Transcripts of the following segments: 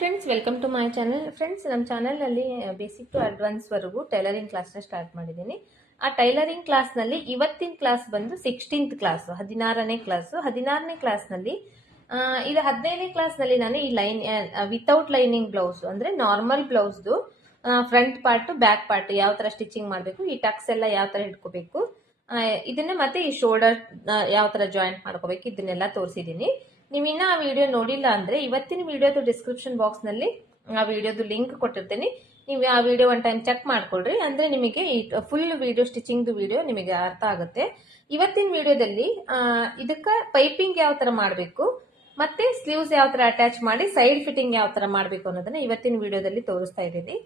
Friends welcome to my channel friends ನಮ್ಮ ಚಾನಲ್ನಲ್ಲಿ basic to ಅಡ್ವಾನ್ಸ್ವರೆಗೂ ಟೈಲರಿಂಗ್ ಕ್ಲಾಸ್ನ ಸ್ಟಾರ್ಟ್ ಮಾಡಿದ್ದೀನಿ. ಆ ಟೈಲರಿಂಗ್ ಕ್ಲಾಸ್ನಲ್ಲಿ ಇವತ್ತಿನ ಕ್ಲಾಸ್ ಬಂದು ಸಿಕ್ಸ್ಟೀನ್ತ್ ಕ್ಲಾಸು ಹದಿನಾರನೇ ಕ್ಲಾಸು ಹದಿನಾರನೇ ಕ್ಲಾಸ್ನಲ್ಲಿ ಇದು ಹದಿನೈದನೇ ಕ್ಲಾಸ್ನಲ್ಲಿ ನಾನು ಈ ಲೈನ್ ವಿತೌಟ್ ಲೈನಿಂಗ್ ಬ್ಲೌಸ್ ಅಂದರೆ ನಾರ್ಮಲ್ ಬ್ಲೌಸ್ದು ಫ್ರಂಟ್ ಪಾರ್ಟು ಬ್ಯಾಕ್ ಪಾರ್ಟ್ ಯಾವ ಥರ ಸ್ಟಿಚಿಂಗ್ ಮಾಡಬೇಕು, ಈ ಟಕ್ಸ್ ಎಲ್ಲ ಯಾವ ಥರ ಹಿಡ್ಕೋಬೇಕು ಇದನ್ನ ಮತ್ತೆ ಈ ಶೋಲ್ಡರ್ ಯಾವ ಥರ ಜಾಯಿಂಟ್ ಮಾಡ್ಕೋಬೇಕು, ಇದನ್ನೆಲ್ಲ ತೋರಿಸಿದ್ದೀನಿ. ನೀವು ಇನ್ನೂ ಆ ವಿಡಿಯೋ ನೋಡಿಲ್ಲ ಅಂದರೆ ಇವತ್ತಿನ ವಿಡಿಯೋದು ಡಿಸ್ಕ್ರಿಪ್ಷನ್ ಬಾಕ್ಸ್ನಲ್ಲಿ ಆ ವಿಡಿಯೋದು ಲಿಂಕ್ ಕೊಟ್ಟಿರ್ತೀನಿ. ನೀವು ಆ ವಿಡಿಯೋ ಒನ್ ಟೈಮ್ ಚೆಕ್ ಮಾಡ್ಕೊಳ್ರಿ. ಅಂದರೆ ನಿಮಗೆ ಈ ಫುಲ್ ವಿಡಿಯೋ ಸ್ಟಿಚಿಂಗ್ದು ವಿಡಿಯೋ ನಿಮಗೆ ಅರ್ಥ ಆಗುತ್ತೆ. ಇವತ್ತಿನ ವಿಡಿಯೋದಲ್ಲಿ ಇದಕ್ಕೆ ಪೈಪಿಂಗ್ ಯಾವ ಥರ ಮಾಡಬೇಕು, ಮತ್ತೆ ಸ್ಲೀವ್ಸ್ ಯಾವ ಥರ ಅಟ್ಯಾಚ್ ಮಾಡಿ ಸೈಡ್ ಫಿಟ್ಟಿಂಗ್ ಯಾವ ಥರ ಮಾಡಬೇಕು ಅನ್ನೋದನ್ನ ಇವತ್ತಿನ ವಿಡಿಯೋದಲ್ಲಿ ತೋರಿಸ್ತಾ ಇದ್ದೀನಿ.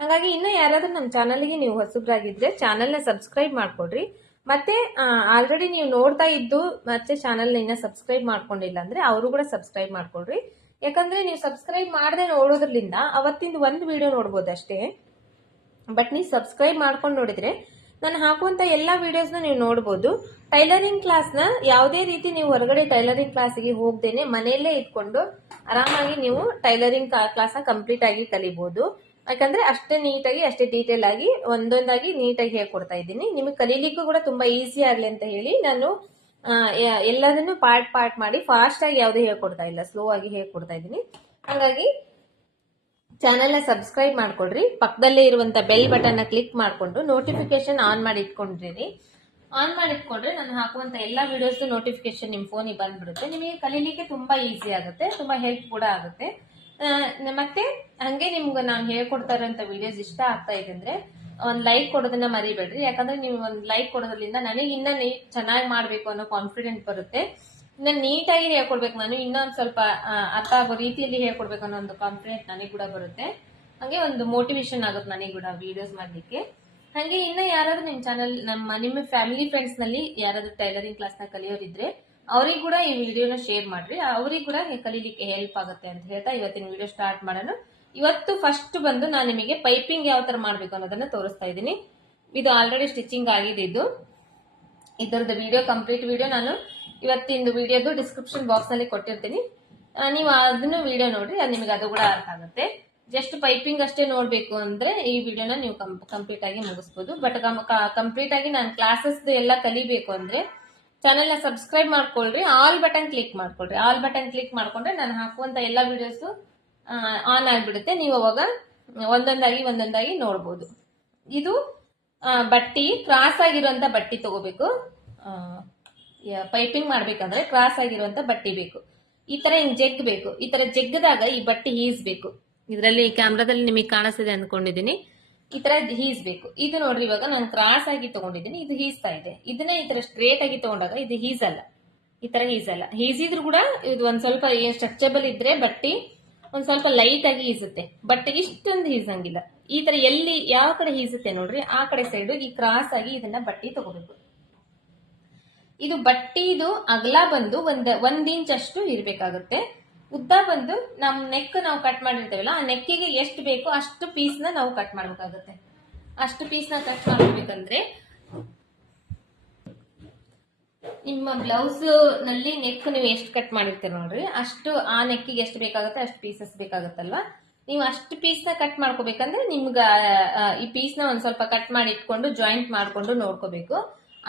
ಹಾಗಾಗಿ ಇನ್ನೂ ಯಾರಾದರೂ ನಮ್ಮ ಚಾನಲ್ಗೆ ನೀವು ಹೊಸಬ್ರಾಗಿದ್ದರೆ ಚಾನಲ್ನ ಸಬ್ಸ್ಕ್ರೈಬ್ ಮಾಡ್ಕೊಡ್ರಿ ಮತ್ತೆ ಆಲ್ರೆಡಿ ನೀವು ನೋಡ್ತಾ ಇದ್ದು ಮತ್ತೆ ಚಾನಲ್ ಇನ್ನ ಸಬ್ಸ್ಕ್ರೈಬ್ ಮಾಡ್ಕೊಂಡಿಲ್ಲ ಅಂದ್ರೆ ಅವರು ಕೂಡ ಸಬ್ಸ್ಕ್ರೈಬ್ ಮಾಡ್ಕೊಳ್ರಿ. ಯಾಕಂದ್ರೆ ನೀವು ಸಬ್ಸ್ಕ್ರೈಬ್ ಮಾಡದೆ ನೋಡೋದ್ರಿಂದ ಅವತ್ತಿಂದ ಒಂದು ವಿಡಿಯೋ ನೋಡ್ಬೋದು ಅಷ್ಟೇ. ಬಟ್ ನೀವು ಸಬ್ಸ್ಕ್ರೈಬ್ ಮಾಡ್ಕೊಂಡು ನೋಡಿದ್ರೆ ನಾನು ಹಾಕುವಂತ ಎಲ್ಲ ವಿಡಿಯೋಸ್ನ ನೀವು ನೋಡ್ಬೋದು. ಟೈಲರಿಂಗ್ ಕ್ಲಾಸ್ನ ಯಾವುದೇ ರೀತಿ ನೀವು ಹೊರಗಡೆ ಟೈಲರಿಂಗ್ ಕ್ಲಾಸಿಗೆ ಹೋಗ್ದೇನೆ ಮನೆಯಲ್ಲೇ ಇಟ್ಕೊಂಡು ಆರಾಮಾಗಿ ನೀವು ಟೈಲರಿಂಗ್ ಕ್ಲಾಸ್ನ ಕಂಪ್ಲೀಟ್ ಆಗಿ ಕಲಿಬಹುದು ಯಾಕಂದ್ರೆ ಅಷ್ಟೇ ನೀಟಾಗಿ, ಅಷ್ಟೇ ಡೀಟೇಲ್ ಆಗಿ, ಒಂದೊಂದಾಗಿ ನೀಟಾಗಿ ಹೇಳ್ಕೊಡ್ತಾ ಇದ್ದೀನಿ. ನಿಮಗೆ ಕಲೀಲಿಕ್ಕೂ ಕೂಡ ತುಂಬಾ ಈಸಿ ಆಗಲಿ ಅಂತ ಹೇಳಿ ನಾನು ಎಲ್ಲದನ್ನು ಪಾರ್ಟ್ ಪಾರ್ಟ್ ಮಾಡಿ ಫಾಸ್ಟ್ ಆಗಿ ಯಾವುದೇ ಹೇಳ್ಕೊಡ್ತಾ ಇಲ್ಲ ಸ್ಲೋ ಆಗಿ ಹೇಳ್ಕೊಡ್ತಾ ಇದ್ದೀನಿ. ಹಾಗಾಗಿ ಚಾನೆಲ್ನ ಸಬ್ಸ್ಕ್ರೈಬ್ ಮಾಡ್ಕೊಳ್ರಿ. ಪಕ್ಕದಲ್ಲೇ ಇರುವಂತ ಬೆಲ್ ಬಟನ್ನ ಕ್ಲಿಕ್ ಮಾಡಿಕೊಂಡು ನೋಟಿಫಿಕೇಶನ್ ಆನ್ ಮಾಡಿ ಇಟ್ಕೊಂಡಿರಿ. ಆನ್ ಮಾಡಿ ಇಟ್ಕೊಂಡ್ರೆ ನಾನು ಹಾಕುವಂತ ಎಲ್ಲ ವಿಡಿಯೋಸ್ ನೋಟಿಫಿಕೇಶನ್ ನಿಮ್ಮ ಫೋನಿಗೆ ಬಂದ್ಬಿಡುತ್ತೆ. ನಿಮಗೆ ಕಲೀಲಿಕ್ಕೆ ತುಂಬಾ ಈಸಿ ಆಗುತ್ತೆ, ತುಂಬಾ ಹೆಲ್ಪ್ ಕೂಡ ಆಗುತ್ತೆ. ಮತ್ತೆ ಹಂಗೆ ನಿಮ್ಗೆ ನಾನು ಹೇಳ್ಕೊಡ್ತಾ ಇರೋಂಥ ವಿಡಿಯೋಸ್ ಇಷ್ಟ ಆಗ್ತಾ ಇದೆ ಅಂದ್ರೆ, ಒಂದು ಲೈಕ್ ಕೊಡೋದನ್ನ ಮರಿಬೇಡ್ರಿ. ಯಾಕಂದ್ರೆ ನೀವು ಒಂದು ಲೈಕ್ ಕೊಡೋದ್ರಿಂದ ನನಗೆ ಇನ್ನೂ ನೀ ಚೆನ್ನಾಗಿ ಮಾಡಬೇಕು ಅನ್ನೋ ಕಾನ್ಫಿಡೆಂಟ್ ಬರುತ್ತೆ. ಇನ್ನ ನೀಟಾಗಿ ಹೇಳ್ಕೊಡ್ಬೇಕು. ನಾನು ಇನ್ನೊಂದ್ ಸ್ವಲ್ಪ ಅರ್ಥ ಆಗೋ ರೀತಿಯಲ್ಲಿ ಹೇಳ್ಕೊಡ್ಬೇಕು ಅನ್ನೋ ಒಂದು ಕಾನ್ಫಿಡೆಂಟ್ ನನಗೆ ಕೂಡ ಬರುತ್ತೆ. ಹಂಗೆ ಒಂದು ಮೋಟಿವೇಶನ್ ಆಗುತ್ತೆ ನನಗೆ ಕೂಡ ವಿಡಿಯೋಸ್ ಮಾಡ್ಲಿಕ್ಕೆ. ಹಾಗೆ ಇನ್ನ ಯಾರಾದರೂ ನಿಮ್ಮ ಚಾನಲ್ ನಮ್ಮ, ನಿಮ್ಮ ಫ್ಯಾಮಿಲಿ ಫ್ರೆಂಡ್ಸ್ನಲ್ಲಿ ಯಾರಾದ್ರೂ ಟೈಲರಿಂಗ್ ಕ್ಲಾಸ್ನ ಕಲಿಯೋರಿದ್ರೆ ಅವ್ರಿಗೆ ಕೂಡ ಈ ವಿಡಿಯೋನ ಶೇರ್ ಮಾಡ್ರಿ. ಅವ್ರಿಗೆ ಕೂಡ ಕಲೀಲಿಕ್ಕೆ ಹೆಲ್ಪ್ ಆಗುತ್ತೆ ಅಂತ ಹೇಳ್ತಾ ಇವತ್ತಿನ ವಿಡಿಯೋ ಸ್ಟಾರ್ಟ್ ಮಾಡೋಣ. ಇವತ್ತು ಫಸ್ಟ್ ಬಂದು ನಾನು ನಿಮಗೆ ಪೈಪಿಂಗ್ ಯಾವ ತರ ಮಾಡ್ಬೇಕು ಅನ್ನೋದನ್ನ ತೋರಿಸ್ತಾ ಇದ್ದೀನಿ. ಇದು ಆಲ್ರೆಡಿ ಸ್ಟಿಚಿಂಗ್ ಆಗಿದೆ ಇದು. ಇದರದ್ದು ವಿಡಿಯೋ ಕಂಪ್ಲೀಟ್ ವಿಡಿಯೋ ನಾನು ಇವತ್ತಿಂದು ವಿಡಿಯೋದು ಡಿಸ್ಕ್ರಿಪ್ಷನ್ ಬಾಕ್ಸ್ನಲ್ಲಿ ಕೊಟ್ಟಿರ್ತೀನಿ. ನೀವು ಅದನ್ನು ವಿಡಿಯೋ ನೋಡ್ರಿ, ಅದು ನಿಮಗೆ ಅದು ಕೂಡ ಅರ್ಥ ಆಗುತ್ತೆ. ಜಸ್ಟ್ ಪೈಪಿಂಗ್ ಅಷ್ಟೇ ನೋಡ್ಬೇಕು ಅಂದ್ರೆ ಈ ವಿಡಿಯೋನ ನೀವು ಕಂಪ್ಲೀಟ್ ಆಗಿ ಮುಗಿಸ್ಬೋದು. ಬಟ್ ಕಂಪ್ಲೀಟ್ ಆಗಿ ನಾನು ಕ್ಲಾಸಸ್ ಎಲ್ಲ ಕಲಿಬೇಕು ಅಂದ್ರೆ ಚಾನೆಲ್ನ ಸಬ್ಸ್ಕ್ರೈಬ್ ಮಾಡ್ಕೊಳ್ರಿ. ಆಲ್ ಬಟನ್ ಕ್ಲಿಕ್ ಮಾಡ್ಕೊಳ್ರಿ. ಆಲ್ ಬಟನ್ ಕ್ಲಿಕ್ ಮಾಡ್ಕೊಂಡ್ರೆ ನಾನು ಹಾಕುವಂಥ ಎಲ್ಲ ವಿಡಿಯೋಸ್ ಆನ್ ಆಗಿಬಿಡುತ್ತೆ. ನೀವು ಅವಾಗ ಒಂದೊಂದಾಗಿ ಒಂದೊಂದಾಗಿ ನೋಡ್ಬೋದು. ಇದು ಬಟ್ಟಿ, ಕ್ರಾಸ್ ಆಗಿರುವಂಥ ಬಟ್ಟಿ ತಗೋಬೇಕು. ಪೈಪಿಂಗ್ ಮಾಡ್ಬೇಕಂದ್ರೆ ಕ್ರಾಸ್ ಆಗಿರುವಂಥ ಬಟ್ಟಿ ಬೇಕು. ಈ ತರ ಹಿಂಗ್ ಜಗ್ ಬೇಕು. ಈ ತರ ಜಗ್ಗದಾಗ ಈ ಬಟ್ಟೆ ಹೀಸ್ಬೇಕು ಇದರಲ್ಲಿ ಕ್ಯಾಮ್ರಾದಲ್ಲಿ ನಿಮಗೆ ಕಾಣಿಸ್ತಿದೆ ಅನ್ಕೊಂಡಿದೀನಿ ಈ ತರ ಹೀಸ್ಬೇಕು. ಇದು ನೋಡ್ರಿ ಇವಾಗ ನಾನು ಕ್ರಾಸ್ ಆಗಿ ತಗೊಂಡಿದ್ದೀನಿ, ಇದು ಹೀಸ್ತಾ ಇದೆ. ಇದನ್ನ ಈ ತರ ಸ್ಟ್ರೇಟ್ ಆಗಿ ತಗೊಂಡಾಗ ಇದು ಹೀಸಲ್ಲ. ಈ ತರ ಹೀಸಲ್ಲ. ಹೀಸಿದ್ರು ಕೂಡ ಇದು ಒಂದ್ ಸ್ವಲ್ಪ ಏನ್ ಸ್ಟ್ರಕ್ಚಬಲ್ ಇದ್ರೆ ಬಟ್ಟಿ ಒಂದ್ ಸ್ವಲ್ಪ ಲೈಟ್ ಆಗಿ ಹೀಸುತ್ತೆ. ಬಟ್ ಇಷ್ಟೊಂದು ಹೀಸಂಗಿಲ್ಲ. ಈ ತರ ಎಲ್ಲಿ ಯಾವ ಕಡೆ ಹೀಸುತ್ತೆ ನೋಡ್ರಿ, ಆ ಕಡೆ ಸೈಡ್ ಈ ಕ್ರಾಸ್ ಆಗಿ ಇದನ್ನ ಬಟ್ಟಿ ತಗೋಬೇಕು. ಇದು ಬಟ್ಟಿದು ಅಗಲ ಬಂದು ಒಂದ್ ಒಂದ್ ಇಂಚ್ ಅಷ್ಟು ಇರ್ಬೇಕಾಗುತ್ತೆ. ಉದ್ದ ಬಂದು ನಮ್ ನೆಕ್ ನಾವು ಕಟ್ ಮಾಡಿರ್ತೇವಲ್ಲ, ಆ ನೆಕ್ಕಿಗೆ ಎಷ್ಟು ಬೇಕೋ ಅಷ್ಟು ಪೀಸ್ನ ನಾವು ಕಟ್ ಮಾಡ್ಬೇಕಾಗುತ್ತೆ. ಅಷ್ಟು ಪೀಸ್ನ ಕಟ್ ಮಾಡ್ಬೇಕಂದ್ರೆ ನಿಮ್ಮ ಬ್ಲೌಸ್ನಲ್ಲಿ ನೆಕ್ ನೀವು ಎಷ್ಟು ಕಟ್ ಮಾಡಿರ್ತೀರ ನೋಡ್ರಿ, ಅಷ್ಟು ಆ ನೆಕ್ಕಿಗೆ ಎಷ್ಟು ಬೇಕಾಗುತ್ತೆ ಅಷ್ಟು ಪೀಸಸ್ ಬೇಕಾಗುತ್ತಲ್ವಾ? ನೀವು ಅಷ್ಟು ಪೀಸ್ನ ಕಟ್ ಮಾಡ್ಕೋಬೇಕಂದ್ರೆ ನಿಮ್ಗ ಈ ಪೀಸ್ನ ಒಂದ್ ಸ್ವಲ್ಪ ಕಟ್ ಮಾಡಿ ಇಟ್ಕೊಂಡು ಜಾಯಿಂಟ್ ಮಾಡ್ಕೊಂಡು ನೋಡ್ಕೋಬೇಕು.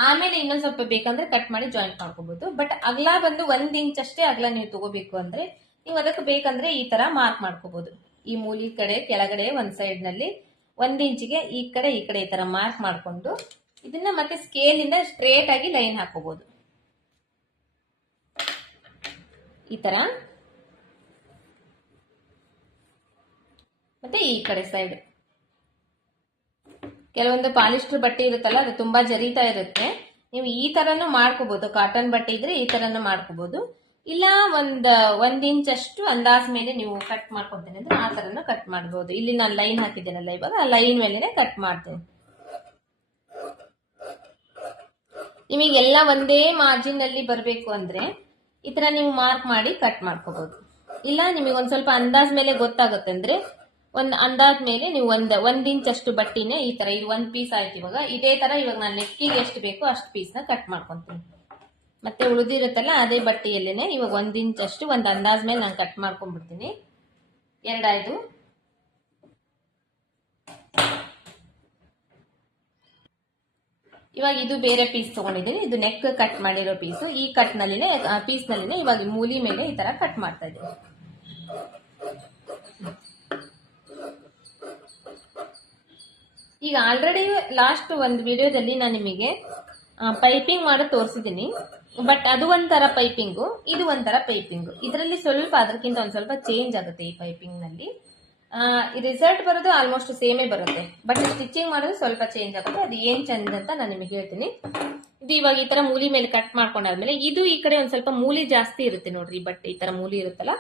ಆಮೇಲೆ ಇನ್ನೊಂದ್ ಸ್ವಲ್ಪ ಬೇಕಂದ್ರೆ ಕಟ್ ಮಾಡಿ ಜಾಯಿಂಟ್ ಮಾಡ್ಕೋಬಹುದು ಬಟ್ ಅಗಲ ಬಂದು ಒಂದ್ ಇಂಚ್ ಅಷ್ಟೇ ಅಗಲ ನೀವು ತಗೋಬೇಕು ಅಂದ್ರೆ ನೀವು ಅದಕ್ಕೆ ಬೇಕಂದ್ರೆ ಈ ತರ ಮಾರ್ಕ್ ಮಾಡ್ಕೋಬಹುದು ಈ ಮೂಲಿ ಕಡೆ, ಕೆಳಗಡೆ ಒಂದ್ ಸೈಡ್ನಲ್ಲಿ ಒಂದ್ ಇಂಚಿಗೆ ಈ ಕಡೆ ಈ ಕಡೆ ಈ ತರ ಮಾರ್ಕ್ ಮಾಡ್ಕೊಂಡು ಇದನ್ನ ಮತ್ತೆ ಸ್ಕೇಲ್ ಇಂದ ಸ್ಟ್ರೇಟ್ ಆಗಿ ಲೈನ್ ಹಾಕೋಬಹುದು ಈ ತರ. ಮತ್ತೆ ಈ ಕಡೆ ಸೈಡ್ ಕೆಲವೊಂದು ಪಾಲಿಸ್ಟರ್ ಬಟ್ಟೆ ಇರುತ್ತಲ್ಲ, ಅದು ತುಂಬಾ ಜರಿತಾ ಇರುತ್ತೆ. ನೀವು ಈ ತರನು ಮಾಡ್ಕೋಬಹುದು ಕಾಟನ್ ಬಟ್ಟೆ ಇದ್ರೆ ಈ ತರನು ಮಾಡ್ಕೋಬಹುದು ಇಲ್ಲ, ಒಂದ್ ಒಂದ್ ಇಂಚ್ ಅಷ್ಟು ಅಂದಾಜ್ ಮೇಲೆ ನೀವು ಕಟ್ ಮಾಡ್ಕೊತೀನಿ ಅಂದ್ರೆ ಆ ತರನ ಕಟ್ ಮಾಡ್ಬೋದು. ಇಲ್ಲಿ ನಾನು ಲೈನ್ ಹಾಕಿದ್ದೇನಲ್ಲ ಇವಾಗ, ಆ ಲೈನ್ ಮೇಲೆನೆ ಕಟ್ ಮಾಡ್ತೀನಿ. ನಿಮಗೆಲ್ಲ ಒಂದೇ ಮಾರ್ಜಿನ್ ಅಲ್ಲಿ ಬರಬೇಕು ಅಂದ್ರೆ ಈ ತರ ನೀವು ಮಾರ್ಕ್ ಮಾಡಿ ಕಟ್ ಮಾಡ್ಕೋಬಹುದು ಇಲ್ಲ, ನಿಮಗೆ ಒಂದ್ ಸ್ವಲ್ಪ ಅಂದಾಜ್ ಮೇಲೆ ಗೊತ್ತಾಗುತ್ತೆ ಅಂದ್ರೆ ಒಂದ್ ಅಂದಾಜ್ ಮೇಲೆ ನೀವು ಒಂದ್ ಒಂದ್ ಇಂಚ್ ಅಷ್ಟು ಬಟ್ಟಿನ ಈ ತರ ಇದು ಒಂದ್ ಪೀಸ್ ಆಯ್ತು ಇವಾಗ, ಇದೇ ತರ ಇವಾಗ ನಾನು ನೆಕ್ಕಿಗೆ ಎಷ್ಟು ಬೇಕೋ ಅಷ್ಟು ಪೀಸ್ನ ಕಟ್ ಮಾಡ್ಕೊಂತೀನಿ. ಮತ್ತೆ ಉಳಿದಿರುತ್ತಲ್ಲ, ಅದೇ ಬಟ್ಟೆಯಲ್ಲೇ ಇವಾಗ ಒಂದ್ ಇಂಚ್ ಅಷ್ಟು, ಒಂದ್ ಅಂದಾಜ್ ಮೇಲೆ ನಾನು ಕಟ್ ಮಾಡ್ಕೊಂಡ್ಬಿಡ್ತೀನಿ. ಎರಡಾಯ್ತು. ಇವಾಗ ಇದು ಬೇರೆ ಪೀಸ್ ತಗೊಂಡಿದ್ದೀನಿ. ಇದು ನೆಕ್ ಕಟ್ ಮಾಡಿರೋ ಪೀಸು ಈ ಕಟ್ ನಲ್ಲಿನೇ ಪೀಸ್ ನಲ್ಲಿನೇ ಇವಾಗ ಮೂಲಿ ಮೇಲೆ ಈ ತರ ಕಟ್ ಮಾಡ್ತಾ ಇದ್ದೀನಿ. ಈಗ ಆಲ್ರೆಡಿ ಲಾಸ್ಟ್ ಒಂದು ವಿಡಿಯೋದಲ್ಲಿ ನಾನು ನಿಮಗೆ ಪೈಪಿಂಗ್ ಮಾಡಿ ತೋರಿಸಿದ್ದೀನಿ ಬಟ್ ಅದು ಒಂಥರ ಪೈಪಿಂಗು ಇದು ಒಂಥರ ಪೈಪಿಂಗು ಇದರಲ್ಲಿ ಸ್ವಲ್ಪ ಅದಕ್ಕಿಂತ ಒಂದು ಸ್ವಲ್ಪ ಚೇಂಜ್ ಆಗುತ್ತೆ ಈ ಪೈಪಿಂಗ್ನಲ್ಲಿ ರಿಸಲ್ಟ್ ಬರೋದು ಆಲ್ಮೋಸ್ಟ್ ಸೇಮೇ ಬರುತ್ತೆ. ಬಟ್ ಸ್ಟಿಚಿಂಗ್ ಮಾಡೋದು ಸ್ವಲ್ಪ ಚೇಂಜ್ ಆಗುತ್ತೆ. ಅದು ಏನ್ ಚೆಂದ ಅಂತ ನಾನು ನಿಮಗೆ ಹೇಳ್ತೀನಿ. ಇದು ಇವಾಗ ಈ ತರ ಮೂಲಿ ಮೇಲೆ ಕಟ್ ಮಾಡ್ಕೊಂಡಾದ್ಮೇಲೆ ಇದು ಈ ಕಡೆ ಒಂದ್ ಸ್ವಲ್ಪ ಮೂಲಿ ಜಾಸ್ತಿ ಇರುತ್ತೆ ನೋಡ್ರಿ ಬಟ್ ಈ ತರ ಮೂಲಿ ಇರುತ್ತಲ್ಲ,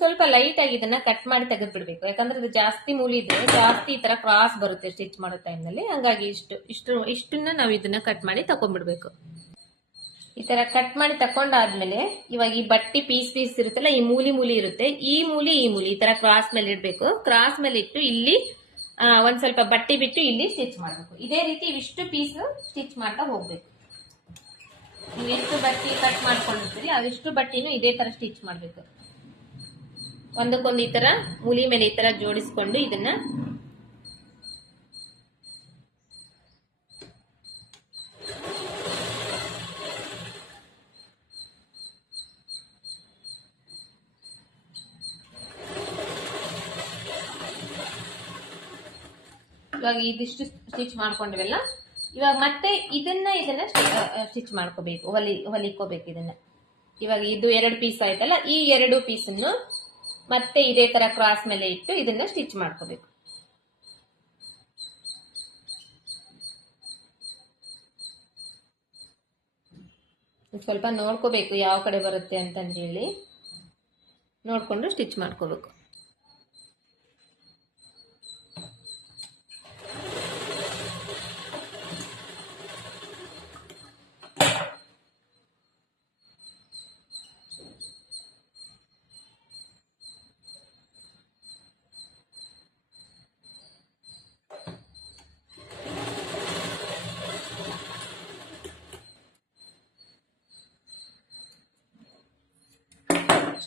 ಸ್ವಲ್ಪ ಲೈಟ್ ಆಗಿ ಇದನ್ನ ಕಟ್ ಮಾಡಿ ತೆಗೆದು ಬಿಡ್ಬೇಕು ಯಾಕಂದ್ರೆ ಇದು ಜಾಸ್ತಿ ಮೂಲಿ ಇದ್ರೆ ಜಾಸ್ತಿ ಈ ತರ ಕ್ರಾಸ್ ಬರುತ್ತೆ ಸ್ಟಿಚ್ ಮಾಡೋ ಟೈಮ್ನಲ್ಲಿ ಹಂಗಾಗಿ ಇಷ್ಟು ಇಷ್ಟು, ಇಷ್ಟನ್ನ ನಾವು ಇದನ್ನ ಕಟ್ ಮಾಡಿ ತಕೊಂಡ್ಬಿಡ್ಬೇಕು ಈ ತರ ಕಟ್ ಮಾಡಿ ತಕೊಂಡಾದ್ಮೇಲೆ ಇವಾಗ ಈ ಬಟ್ಟಿ ಪೀಸ್ ಪೀಸ್ ಇರುತ್ತಲ್ಲ, ಈ ಮೂಲಿ ಮೂಲಿ ಇರುತ್ತೆ. ಈ ಮೂಲಿ ಈ ಮೂಲಿ, ಈ ತರ ಕ್ರಾಸ್ ಮೇಲೆ ಇಡ್ಬೇಕು. ಕ್ರಾಸ್ ಮೇಲೆ ಇಟ್ಟು ಇಲ್ಲಿ ಒಂದ್ ಸ್ವಲ್ಪ ಬಟ್ಟಿ ಬಿಟ್ಟು ಇಲ್ಲಿ ಸ್ಟಿಚ್ ಮಾಡ್ಬೇಕು. ಇದೇ ರೀತಿ ಇವಿಷ್ಟು ಪೀಸ್ ಸ್ಟಿಚ್ ಮಾಡ್ತಾ ಹೋಗ್ಬೇಕು. ನೀವು ಎಷ್ಟು ಬಟ್ಟಿ ಕಟ್ ಮಾಡ್ಕೊಂಡಿರ್ತೀರಿ ಅದೆಷ್ಟು ಬಟ್ಟಿನೂ ಇದೇ ತರ ಸ್ಟಿಚ್ ಮಾಡ್ಬೇಕು. ಒಂದಕ್ಕೊಂದು ಈ ತರ, ಮೂಲಿ ಮೇಲೆ ಈ ತರ ಜೋಡಿಸ್ಕೊಂಡು ಇದನ್ನ ಇವಾಗ ಇದಿಷ್ಟು ಸ್ಟಿಚ್ ಮಾಡ್ಕೊಂಡಿವೆಲ್ಲ ಇವಾಗ ಮತ್ತೆ ಇದನ್ನ ಇದನ್ನ ಸ್ಟಿಚ್ ಮಾಡ್ಕೋಬೇಕು, ಹೊಲಿ, ಹೊಲಿಕೋಬೇಕು ಇದನ್ನ. ಇವಾಗ ಇದು ಎರಡು ಪೀಸ್ ಆಯ್ತಲ್ಲ, ಈ ಎರಡು ಪೀಸನ್ನು ಮತ್ತೆ ಇದೇ ತರ ಕ್ರಾಸ್ ಮೇಲೆ ಇಟ್ಟು ಇದನ್ನ ಸ್ಟಿಚ್ ಮಾಡ್ಕೋಬೇಕು. ಸ್ವಲ್ಪ ನೋಡ್ಕೋಬೇಕು ಯಾವ ಕಡೆ ಬರುತ್ತೆ ಅಂತಂದು ಹೇಳಿ ನೋಡ್ಕೊಂಡು ಸ್ಟಿಚ್ ಮಾಡ್ಕೋಬೇಕು.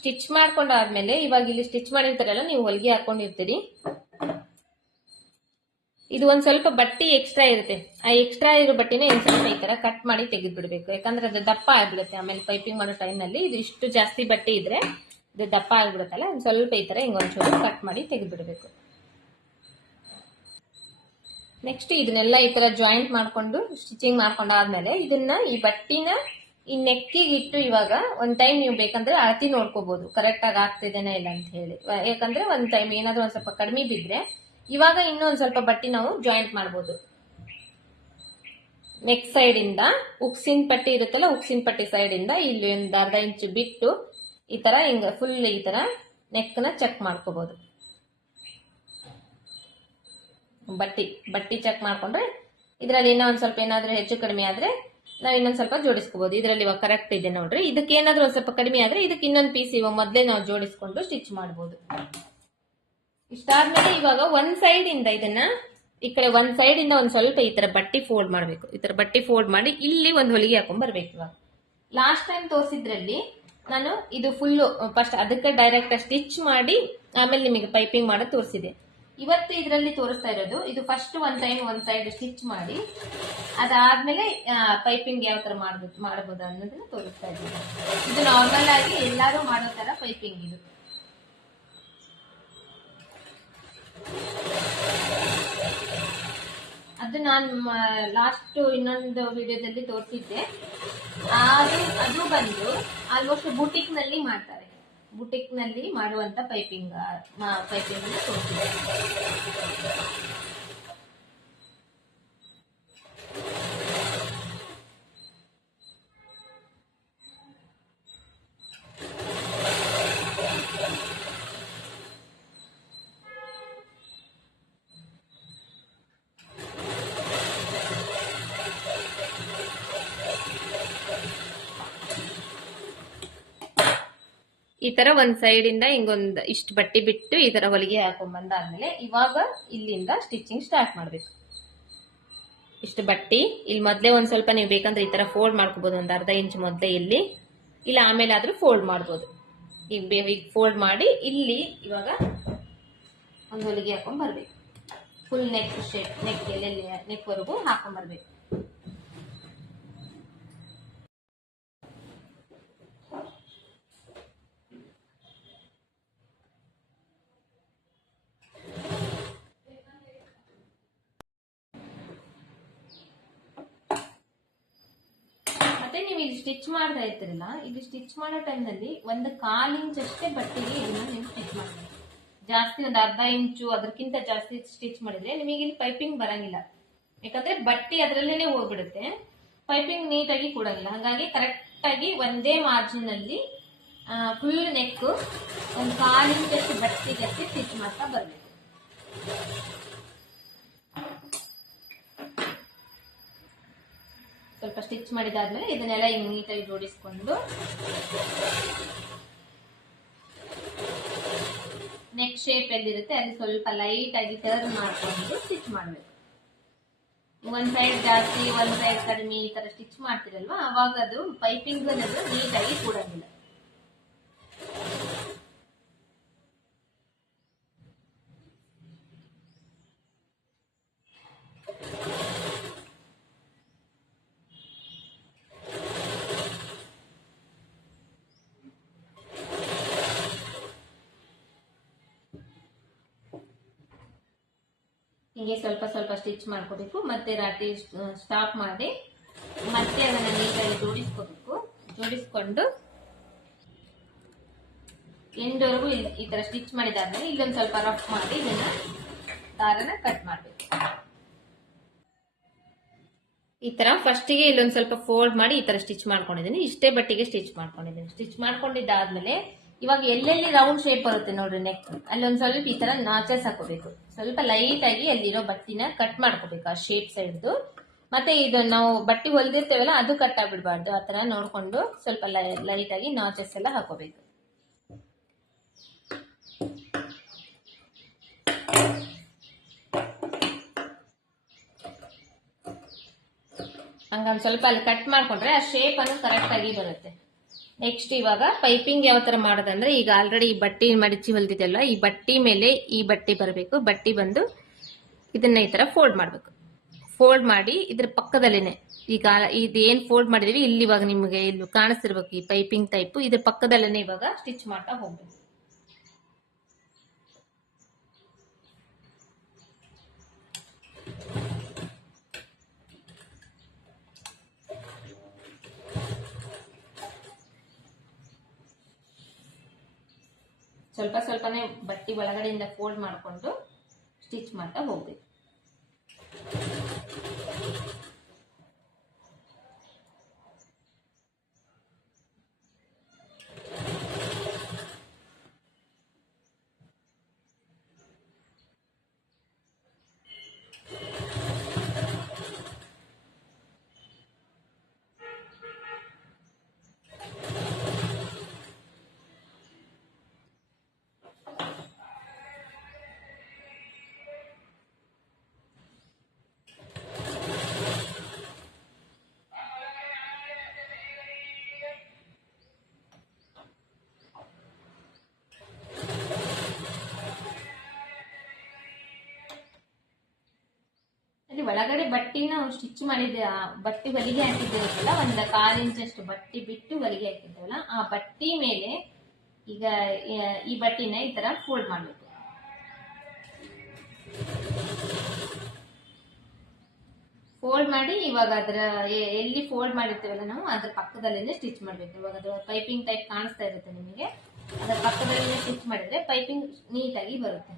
ಸ್ಟಿಚ್ ಮಾಡ್ಕೊಂಡಾದ್ಮೇಲೆ ಇವಾಗ ಇಲ್ಲಿ ಸ್ಟಿಚ್ ಮಾಡಿರ್ತಾರಲ್ಲ, ನೀವು ಹೊಲಿಗೆ ಹಾಕೊಂಡಿರ್ತೀರಿ. ಇದು ಒಂದ್ ಸ್ವಲ್ಪ ಬಟ್ಟಿ ಎಕ್ಸ್ಟ್ರಾ ಇರುತ್ತೆ. ಆ ಎಕ್ಸ್ಟ್ರಾ ಇರೋ ಬಟ್ಟಿನ ಒಂದ್ ಈ ತರ ಕಟ್ ಮಾಡಿ ತೆಗೆದು ಬಿಡ್ಬೇಕು ಯಾಕಂದ್ರೆ ಅದು ದಪ್ಪ ಆಗ್ಬಿಡುತ್ತೆ. ಆಮೇಲೆ ಪೈಪಿಂಗ್ ಮಾಡೋ ಟೈಮ್ನಲ್ಲಿ ನಲ್ಲಿ ಇದು ಇಷ್ಟು ಜಾಸ್ತಿ ಬಟ್ಟೆ ಇದ್ರೆ ಇದು ದಪ್ಪ ಆಗ್ಬಿಡುತ್ತಲ್ಲ ಸ್ವಲ್ಪ ಈ ತರ ಹಿಂಗ್ ಒಂಚೂರು ಕಟ್ ಮಾಡಿ ತೆಗೆದು ಬಿಡ್ಬೇಕು ನೆಕ್ಸ್ಟ್ ಇದನ್ನೆಲ್ಲ ಈ ತರ ಜಾಯಿಂಟ್ ಮಾಡ್ಕೊಂಡು ಸ್ಟಿಚಿಂಗ್ ಮಾಡ್ಕೊಂಡಾದ್ಮೇಲೆ ಇದನ್ನ ಈ ಬಟ್ಟಿನ ಈ ನೆಕ್ಕಿಗೆ ಇಟ್ಟು ಇವಾಗ ಒಂದ್ ಟೈಮ್ ನೀವು ಬೇಕಂದ್ರೆ ಅಳತಿ ನೋಡ್ಕೋಬಹುದು ಕರೆಕ್ಟ್ ಆಗಿ ಆಗ್ತಿದೇನಾ ಇಲ್ಲ ಅಂತ ಹೇಳಿ. ಯಾಕಂದ್ರೆ ಒಂದ್ ಟೈಮ್ ಏನಾದ್ರೂ ಒಂದ್ ಸ್ವಲ್ಪ ಕಡಿಮೆ ಬಿದ್ರೆ ಇವಾಗ ಇನ್ನೂ ಒಂದ್ ಸ್ವಲ್ಪ ಬಟ್ಟಿ ನಾವು ಜಾಯಿಂಟ್ ಮಾಡ್ಬೋದು. ನೆಕ್ ಸೈಡ್ ಇಂದ ಉಕ್ಸಿನ ಪಟ್ಟಿ ಇರುತ್ತಲ್ಲ, ಉಕ್ಸಿನ ಪಟ್ಟಿ ಸೈಡ್ ಇಂದ ಇಲ್ಲಿ ಒಂದ್ ಅರ್ಧ ಇಂಚ್ ಬಿಟ್ಟು ಈ ತರ ಹಿಂಗ ಫುಲ್ ಈ ತರ ನೆಕ್ನ ಚೆಕ್ ಮಾಡ್ಕೋಬಹುದು ಬಟ್ಟಿ ಬಟ್ಟಿ ಚೆಕ್ ಮಾಡ್ಕೊಂಡ್ರೆ ಇದರಲ್ಲಿ ಇನ್ನೂ ಸ್ವಲ್ಪ ಏನಾದ್ರೂ ಹೆಚ್ಚು ಕಡಿಮೆ ಆದ್ರೆ ನಾವ್ ಇನ್ನೊಂದ್ ಸ್ವಲ್ಪ ಜೋಡಿಸ್ಕೋಬಹುದು ಇದರಲ್ಲಿ ಇವಾಗ ಕರೆಕ್ಟ್ ಇದೆ ನೋಡ್ರಿ. ಇದಕ್ಕೆ ಏನಾದ್ರು ಒಂದ್ ಸ್ವಲ್ಪ ಕಡಿಮೆ ಆದ್ರೆ ಇದಕ್ಕೆ ಇನ್ನೊಂದ್ ಪೀಸ್ ಇವಾಗ ಮೊದ್ಲೇ ನಾವು ಜೋಡಿಸ್ಕೊಂಡು ಸ್ಟಿಚ್ ಮಾಡಬಹುದು ಇಷ್ಟಾದ್ಮೇಲೆ ಇವಾಗ ಒಂದ್ ಸೈಡ್ ಇಂದ ಇದನ್ನ ಈ ಕಡೆ ಒಂದ್ ಸೈಡ್ ಇಂದ ಒಂದ್ ಸ್ವಲ್ಪ ಈ ತರ ಬಟ್ಟಿ ಫೋಲ್ಡ್ ಮಾಡ್ಬೇಕು. ಈ ತರ ಬಟ್ಟಿ ಫೋಲ್ಡ್ ಮಾಡಿ ಇಲ್ಲಿ ಒಂದ್ ಹೊಲಿಗೆ ಹಾಕೊಂಡ್ ಬರ್ಬೇಕು ಇವಾಗ. ಲಾಸ್ಟ್ ಟೈಮ್ ತೋರಿಸಿದ್ರಲ್ಲಿ ನಾನು ಇದು ಫುಲ್ ಫಸ್ಟ್ ಅದಕ್ಕೆ ಡೈರೆಕ್ಟ್ ಸ್ಟಿಚ್ ಮಾಡಿ ಆಮೇಲೆ ನಿಮಗೆ ಪೈಪಿಂಗ್ ಮಾಡೋದು ತೋರಿಸಿದೆ. ಇವತ್ತು ಇದರಲ್ಲಿ ತೋರಿಸ್ತಾ ಇರೋದು. ಇದು ಫಸ್ಟ್ ಒನ್ ಟೈಮ್ ಒಂದ್ ಸೈಡ್ ಸ್ಟಿಚ್ ಮಾಡಿ. ಅದಾದ್ಮೇಲೆ ಪೈಪಿಂಗ್ ಯಾವ ತರ ಮಾಡ್ಬೋದು ಮಾಡಬಹುದು ಅನ್ನೋದನ್ನ ತೋರಿಸ್ತಾ ಇದ್ದೀನಿ. ಇದು ನಾರ್ಮಲ್ ಆಗಿ ಎಲ್ಲಾರು ಮಾಡೋ ತರ ಪೈಪಿಂಗ್ ಇದು. ಅದು ನಾನು ಲಾಸ್ಟ್ ಇನ್ನೊಂದು ವಿಡಿಯೋದಲ್ಲಿ ತೋರಿಸಿದ್ದೆ. ಅದು ಅದು ಬಂದು ಆಲ್ಮೋಸ್ಟ್ ಬುಟಿಕ್ನಲ್ಲಿ ಮಾಡ್ತಾರೆ. ಬುಟಿಕ್ನಲ್ಲಿ ಮಾಡುವಂತ ಪೈಪಿಂಗ್ ಪೈಪಿಂಗ್ ಅನ್ನು ತೋರಿಸಿದೆ ತರ ಒಂದ್ ಸೈಡ್ ಇಂದ ಹಿಂಗೊಂದ್ ಇಷ್ಟು ಬಟ್ಟೆ ಬಿಟ್ಟು ಈ ತರ ಹೊಲಿಗೆ ಹಾಕೊಂಡ್ ಬಂದಾದ್ಮೇಲೆ ಇವಾಗ ಇಲ್ಲಿಂದ ಸ್ಟಿಚಿಂಗ್ ಸ್ಟಾರ್ಟ್ ಮಾಡ್ಬೇಕು. ಇಷ್ಟು ಬಟ್ಟಿ ಇಲ್ಲಿ ಮೊದಲೇ ಒಂದ್ ಸ್ವಲ್ಪ ನೀವು ಬೇಕಂದ್ರೆ ಈ ತರ ಫೋಲ್ಡ್ ಮಾಡ್ಕೋಬಹುದು ಒಂದ್ ಅರ್ಧ ಇಂಚ್ ಮೊದ್ಲೇ ಇಲ್ಲಿ, ಇಲ್ಲ ಆಮೇಲೆ ಆದ್ರೂ ಫೋಲ್ಡ್ ಮಾಡ್ಬೋದು. ಈಗ ಫೋಲ್ಡ್ ಮಾಡಿ ಇಲ್ಲಿ ಇವಾಗ ಒಂದು ಹೊಲಿಗೆ ಹಾಕೊಂಡ್ ಬರ್ಬೇಕು ಫುಲ್ ನೆಕ್ ಶೇಪ್ ನೆಕ್ ಎಲ್ಲೆಲ್ಲಿ ನೆಕ್ವರೆಗೂ ಹಾಕೊಂಡ್ ಬರ್ಬೇಕು ಮತ್ತೆ ನೀವು ಇಲ್ಲಿ ಸ್ಟಿಚ್ ಮಾಡ್ತಾ ಇರ್ತೀರಲ್ಲ ಇಲ್ಲಿ ಸ್ಟಿಚ್ ಮಾಡೋ ಟೈಮ್ನಲ್ಲಿ ಒಂದು ಕಾಲ್ ಇಂಚ್ ಅಷ್ಟೇ ಬಟ್ಟೆಗೆ ಇದನ್ನ ನೀವು ಸ್ಟಿಚ್ ಮಾಡಬೇಕು ಜಾಸ್ತಿ ಒಂದು ಅರ್ಧ ಇಂಚು ಅದಕ್ಕಿಂತ ಜಾಸ್ತಿ ಸ್ಟಿಚ್ ಮಾಡಿದ್ರೆ ನಿಮಗೆ ಇಲ್ಲಿ ಪೈಪಿಂಗ್ ಬರಂಗಿಲ್ಲ. ಯಾಕಂದ್ರೆ ಬಟ್ಟೆ ಅದರಲ್ಲೇ ಹೋಗ್ಬಿಡುತ್ತೆ. ಪೈಪಿಂಗ್ ನೀಟಾಗಿ ಕೊಡಂಗಿಲ್ಲ. ಹಾಗಾಗಿ ಕರೆಕ್ಟ್ ಆಗಿ ಒಂದೇ ಮಾರ್ಜಿನ್ ಅಲ್ಲಿ ಫುಲ್ ನೆಕ್ ಒಂದು ಕಾಲ್ ಅಷ್ಟು ಬಟ್ಟೆಗೆ ಸ್ಟಿಚ್ ಮಾಡ್ತಾ ಬರಬೇಕು. ಸ್ವಲ್ಪ ಸ್ಟಿಚ್ ಮಾಡಿದಾದ್ಮೇಲೆ ಇದನ್ನೆಲ್ಲ ಈಗ ನೀಟಾಗಿ ಜೋಡಿಸ್ಕೊಂಡು ನೆಕ್ ಶೇಪ್ ಎಲ್ಲಿರುತ್ತೆ ಅಲ್ಲಿ ಸ್ವಲ್ಪ ಲೈಟ್ ಆಗಿ ಟರ್ನ್ ಮಾಡ್ಕೊಂಡು ಸ್ಟಿಚ್ ಮಾಡಬೇಕು. ಒಂದ್ ಸೈಡ್ ಜಾಸ್ತಿ, ಒಂದ್ ಸೈಡ್ ಕಡಿಮೆ ಈ ತರ ಸ್ಟಿಚ್ ಮಾಡ್ತಿರಲ್ವಾ, ಅವಾಗ ಅದು ಪೈಪಿಂಗ್ ಅನ್ನೋದು ನೀಟಾಗಿ ಕೂಡಂಗಿಲ್ಲ. ಹಿಂಗೆ ಸ್ವಲ್ಪ ಸ್ವಲ್ಪ ಸ್ಟಿಚ್ ಮಾಡ್ಕೋಬೇಕು. ಮತ್ತೆ ರಾತ್ರಿ ಸ್ಟಾಪ್ ಮಾಡಿ ಮತ್ತೆ ಅದನ್ನು ನೀಟಾಗಿ ಜೋಡಿಸ್ಕೋಬೇಕು. ಜೋಡಿಸ್ಕೊಂಡು ಎಂಡ್ವರೆಗೂ ಈ ತರ ಸ್ಟಿಚ್ ಮಾಡಿದಾದ್ಮೇಲೆ ಇಲ್ಲೊಂದು ಸ್ವಲ್ಪ ರಫ್ ಮಾಡಿ ಇದನ್ನ ದಾರನ ಕಟ್ ಮಾಡ್ಬೇಕು. ಈ ತರ ಫಸ್ಟಿಗೆ ಇಲ್ಲೊಂದ್ ಸ್ವಲ್ಪ ಫೋಲ್ಡ್ ಮಾಡಿ ಈ ತರ ಸ್ಟಿಚ್ ಮಾಡ್ಕೊಂಡಿದ್ದೀನಿ. ಇಷ್ಟೇ ಬಟ್ಟಿಗೆ ಸ್ಟಿಚ್ ಮಾಡ್ಕೊಂಡಿದ್ದೀನಿ. ಸ್ಟಿಚ್ ಮಾಡ್ಕೊಂಡಿದ್ದಾದ್ಮೇಲೆ ಇವಾಗ ಎಲ್ಲೆಲ್ಲಿ ರೌಂಡ್ ಶೇಪ್ ಬರುತ್ತೆ ನೋಡ್ರಿ ನೆಕ್ ಅಲ್ಲೊಂದು ಸ್ವಲ್ಪ ಈ ತರ ನಾಚಸ್ ಹಾಕೋಬೇಕು ಸ್ವಲ್ಪ ಲೈಟ್ ಆಗಿ ಅಲ್ಲಿರೋ ಬಟ್ಟಿನ ಕಟ್ ಮಾಡ್ಕೋಬೇಕು ಆ ಶೇಪ್ ಸೈಡ್ದು ಮತ್ತೆ ಇದು ನಾವು ಬಟ್ಟೆ ಹೊಲ್ದಿರ್ತೇವಲ್ಲ, ಅದು ಕಟ್ ಆಗ್ಬಿಡ್ಬಾರ್ದು. ಆ ತರ ನೋಡ್ಕೊಂಡು ಸ್ವಲ್ಪ ಲೈಟ್ ಆಗಿ ನಾಚಸ್ ಎಲ್ಲ ಹಾಕೋಬೇಕು ಹಂಗ ಸ್ವಲ್ಪ ಅಲ್ಲಿ ಕಟ್ ಮಾಡ್ಕೊಂಡ್ರೆ ಆ ಶೇಪ್ ಅನ್ನು ಕರೆಕ್ಟ್ ಆಗಿ ಬರುತ್ತೆ. ನೆಕ್ಸ್ಟ್ ಇವಾಗ ಪೈಪಿಂಗ್ ಯಾವ ತರ ಮಾಡೋದಂದ್ರೆ ಈಗ ಆಲ್ರೆಡಿ ಈ ಬಟ್ಟಿ ಮಡಚಿ ಹೊಲ್ದಿದೆಯಲ್ಲ, ಈ ಬಟ್ಟಿ ಮೇಲೆ ಈ ಬಟ್ಟಿ ಬರಬೇಕು. ಬಟ್ಟಿ ಬಂದು ಇದನ್ನ ಈ ತರ ಫೋಲ್ಡ್ ಮಾಡ್ಬೇಕು. ಫೋಲ್ಡ್ ಮಾಡಿ ಇದ್ರ ಪಕ್ಕದಲ್ಲೇನೆ, ಈಗ ಇದೇನ್ ಫೋಲ್ಡ್ ಮಾಡಿದೀವಿ, ಇಲ್ಲಿ ಇವಾಗ ನಿಮಗೆ ಇಲ್ಲಿ ಕಾಣಿಸ್ತಿರ್ಬೇಕು ಈ ಪೈಪಿಂಗ್ ಟೈಪ್ ಇದ್ರ ಪಕ್ಕದಲ್ಲೇನೆ ಇವಾಗ ಸ್ಟಿಚ್ ಮಾಡ್ತಾ ಹೋಗ್ಬೇಕು. ಸ್ವಲ್ಪ ಸ್ವಲ್ಪನೇ ಬಟ್ಟಿ ಒಳಗಡೆಯಿಂದ ಫೋಲ್ಡ್ ಮಾಡಿಕೊಂಡು ಸ್ಟಿಚ್ ಮಾಡ್ತಾ ಹೋಗ್ಬೇಕು. ಒಳಗಡೆ ಬಟ್ಟಿನ ಸ್ಟಿಚ್ ಮಾಡಿದ್ದೆ ಬಟ್ಟೆ ಹೊಲಿಗೆ ಹಾಕಿದ್ದೇವಲ್ಲ ಒಂದು ಕಾಲ್ ಇಂಚಷ್ಟು ಬಟ್ಟೆ ಬಿಟ್ಟು ಹೊಲಿಗೆ ಹಾಕಿದ್ದೇವಲ್ಲ ಆ ಬಟ್ಟಿ ಮೇಲೆ ಈಗ, ಈ ಬಟ್ಟಿನ ಈ ತರ ಫೋಲ್ಡ್ ಮಾಡಬೇಕು. ಫೋಲ್ಡ್ ಮಾಡಿ ಇವಾಗ ಅದರ ಎಲ್ಲಿ ಫೋಲ್ಡ್ ಮಾಡಿರ್ತೇವಲ್ಲ ನಾವು, ಅದ್ರ ಪಕ್ಕದಲ್ಲೇ ಸ್ಟಿಚ್ ಮಾಡ್ಬೇಕು. ಇವಾಗ ಅದು ಪೈಪಿಂಗ್ ಟೈಪ್ ಕಾಣಿಸ್ತಾ ಇರುತ್ತೆ ನಿಮಗೆ. ಅದರ ಪಕ್ಕದಲ್ಲೇ ಸ್ಟಿಚ್ ಮಾಡಿದ್ರೆ ಪೈಪಿಂಗ್ ನೀಟಾಗಿ ಬರುತ್ತೆ.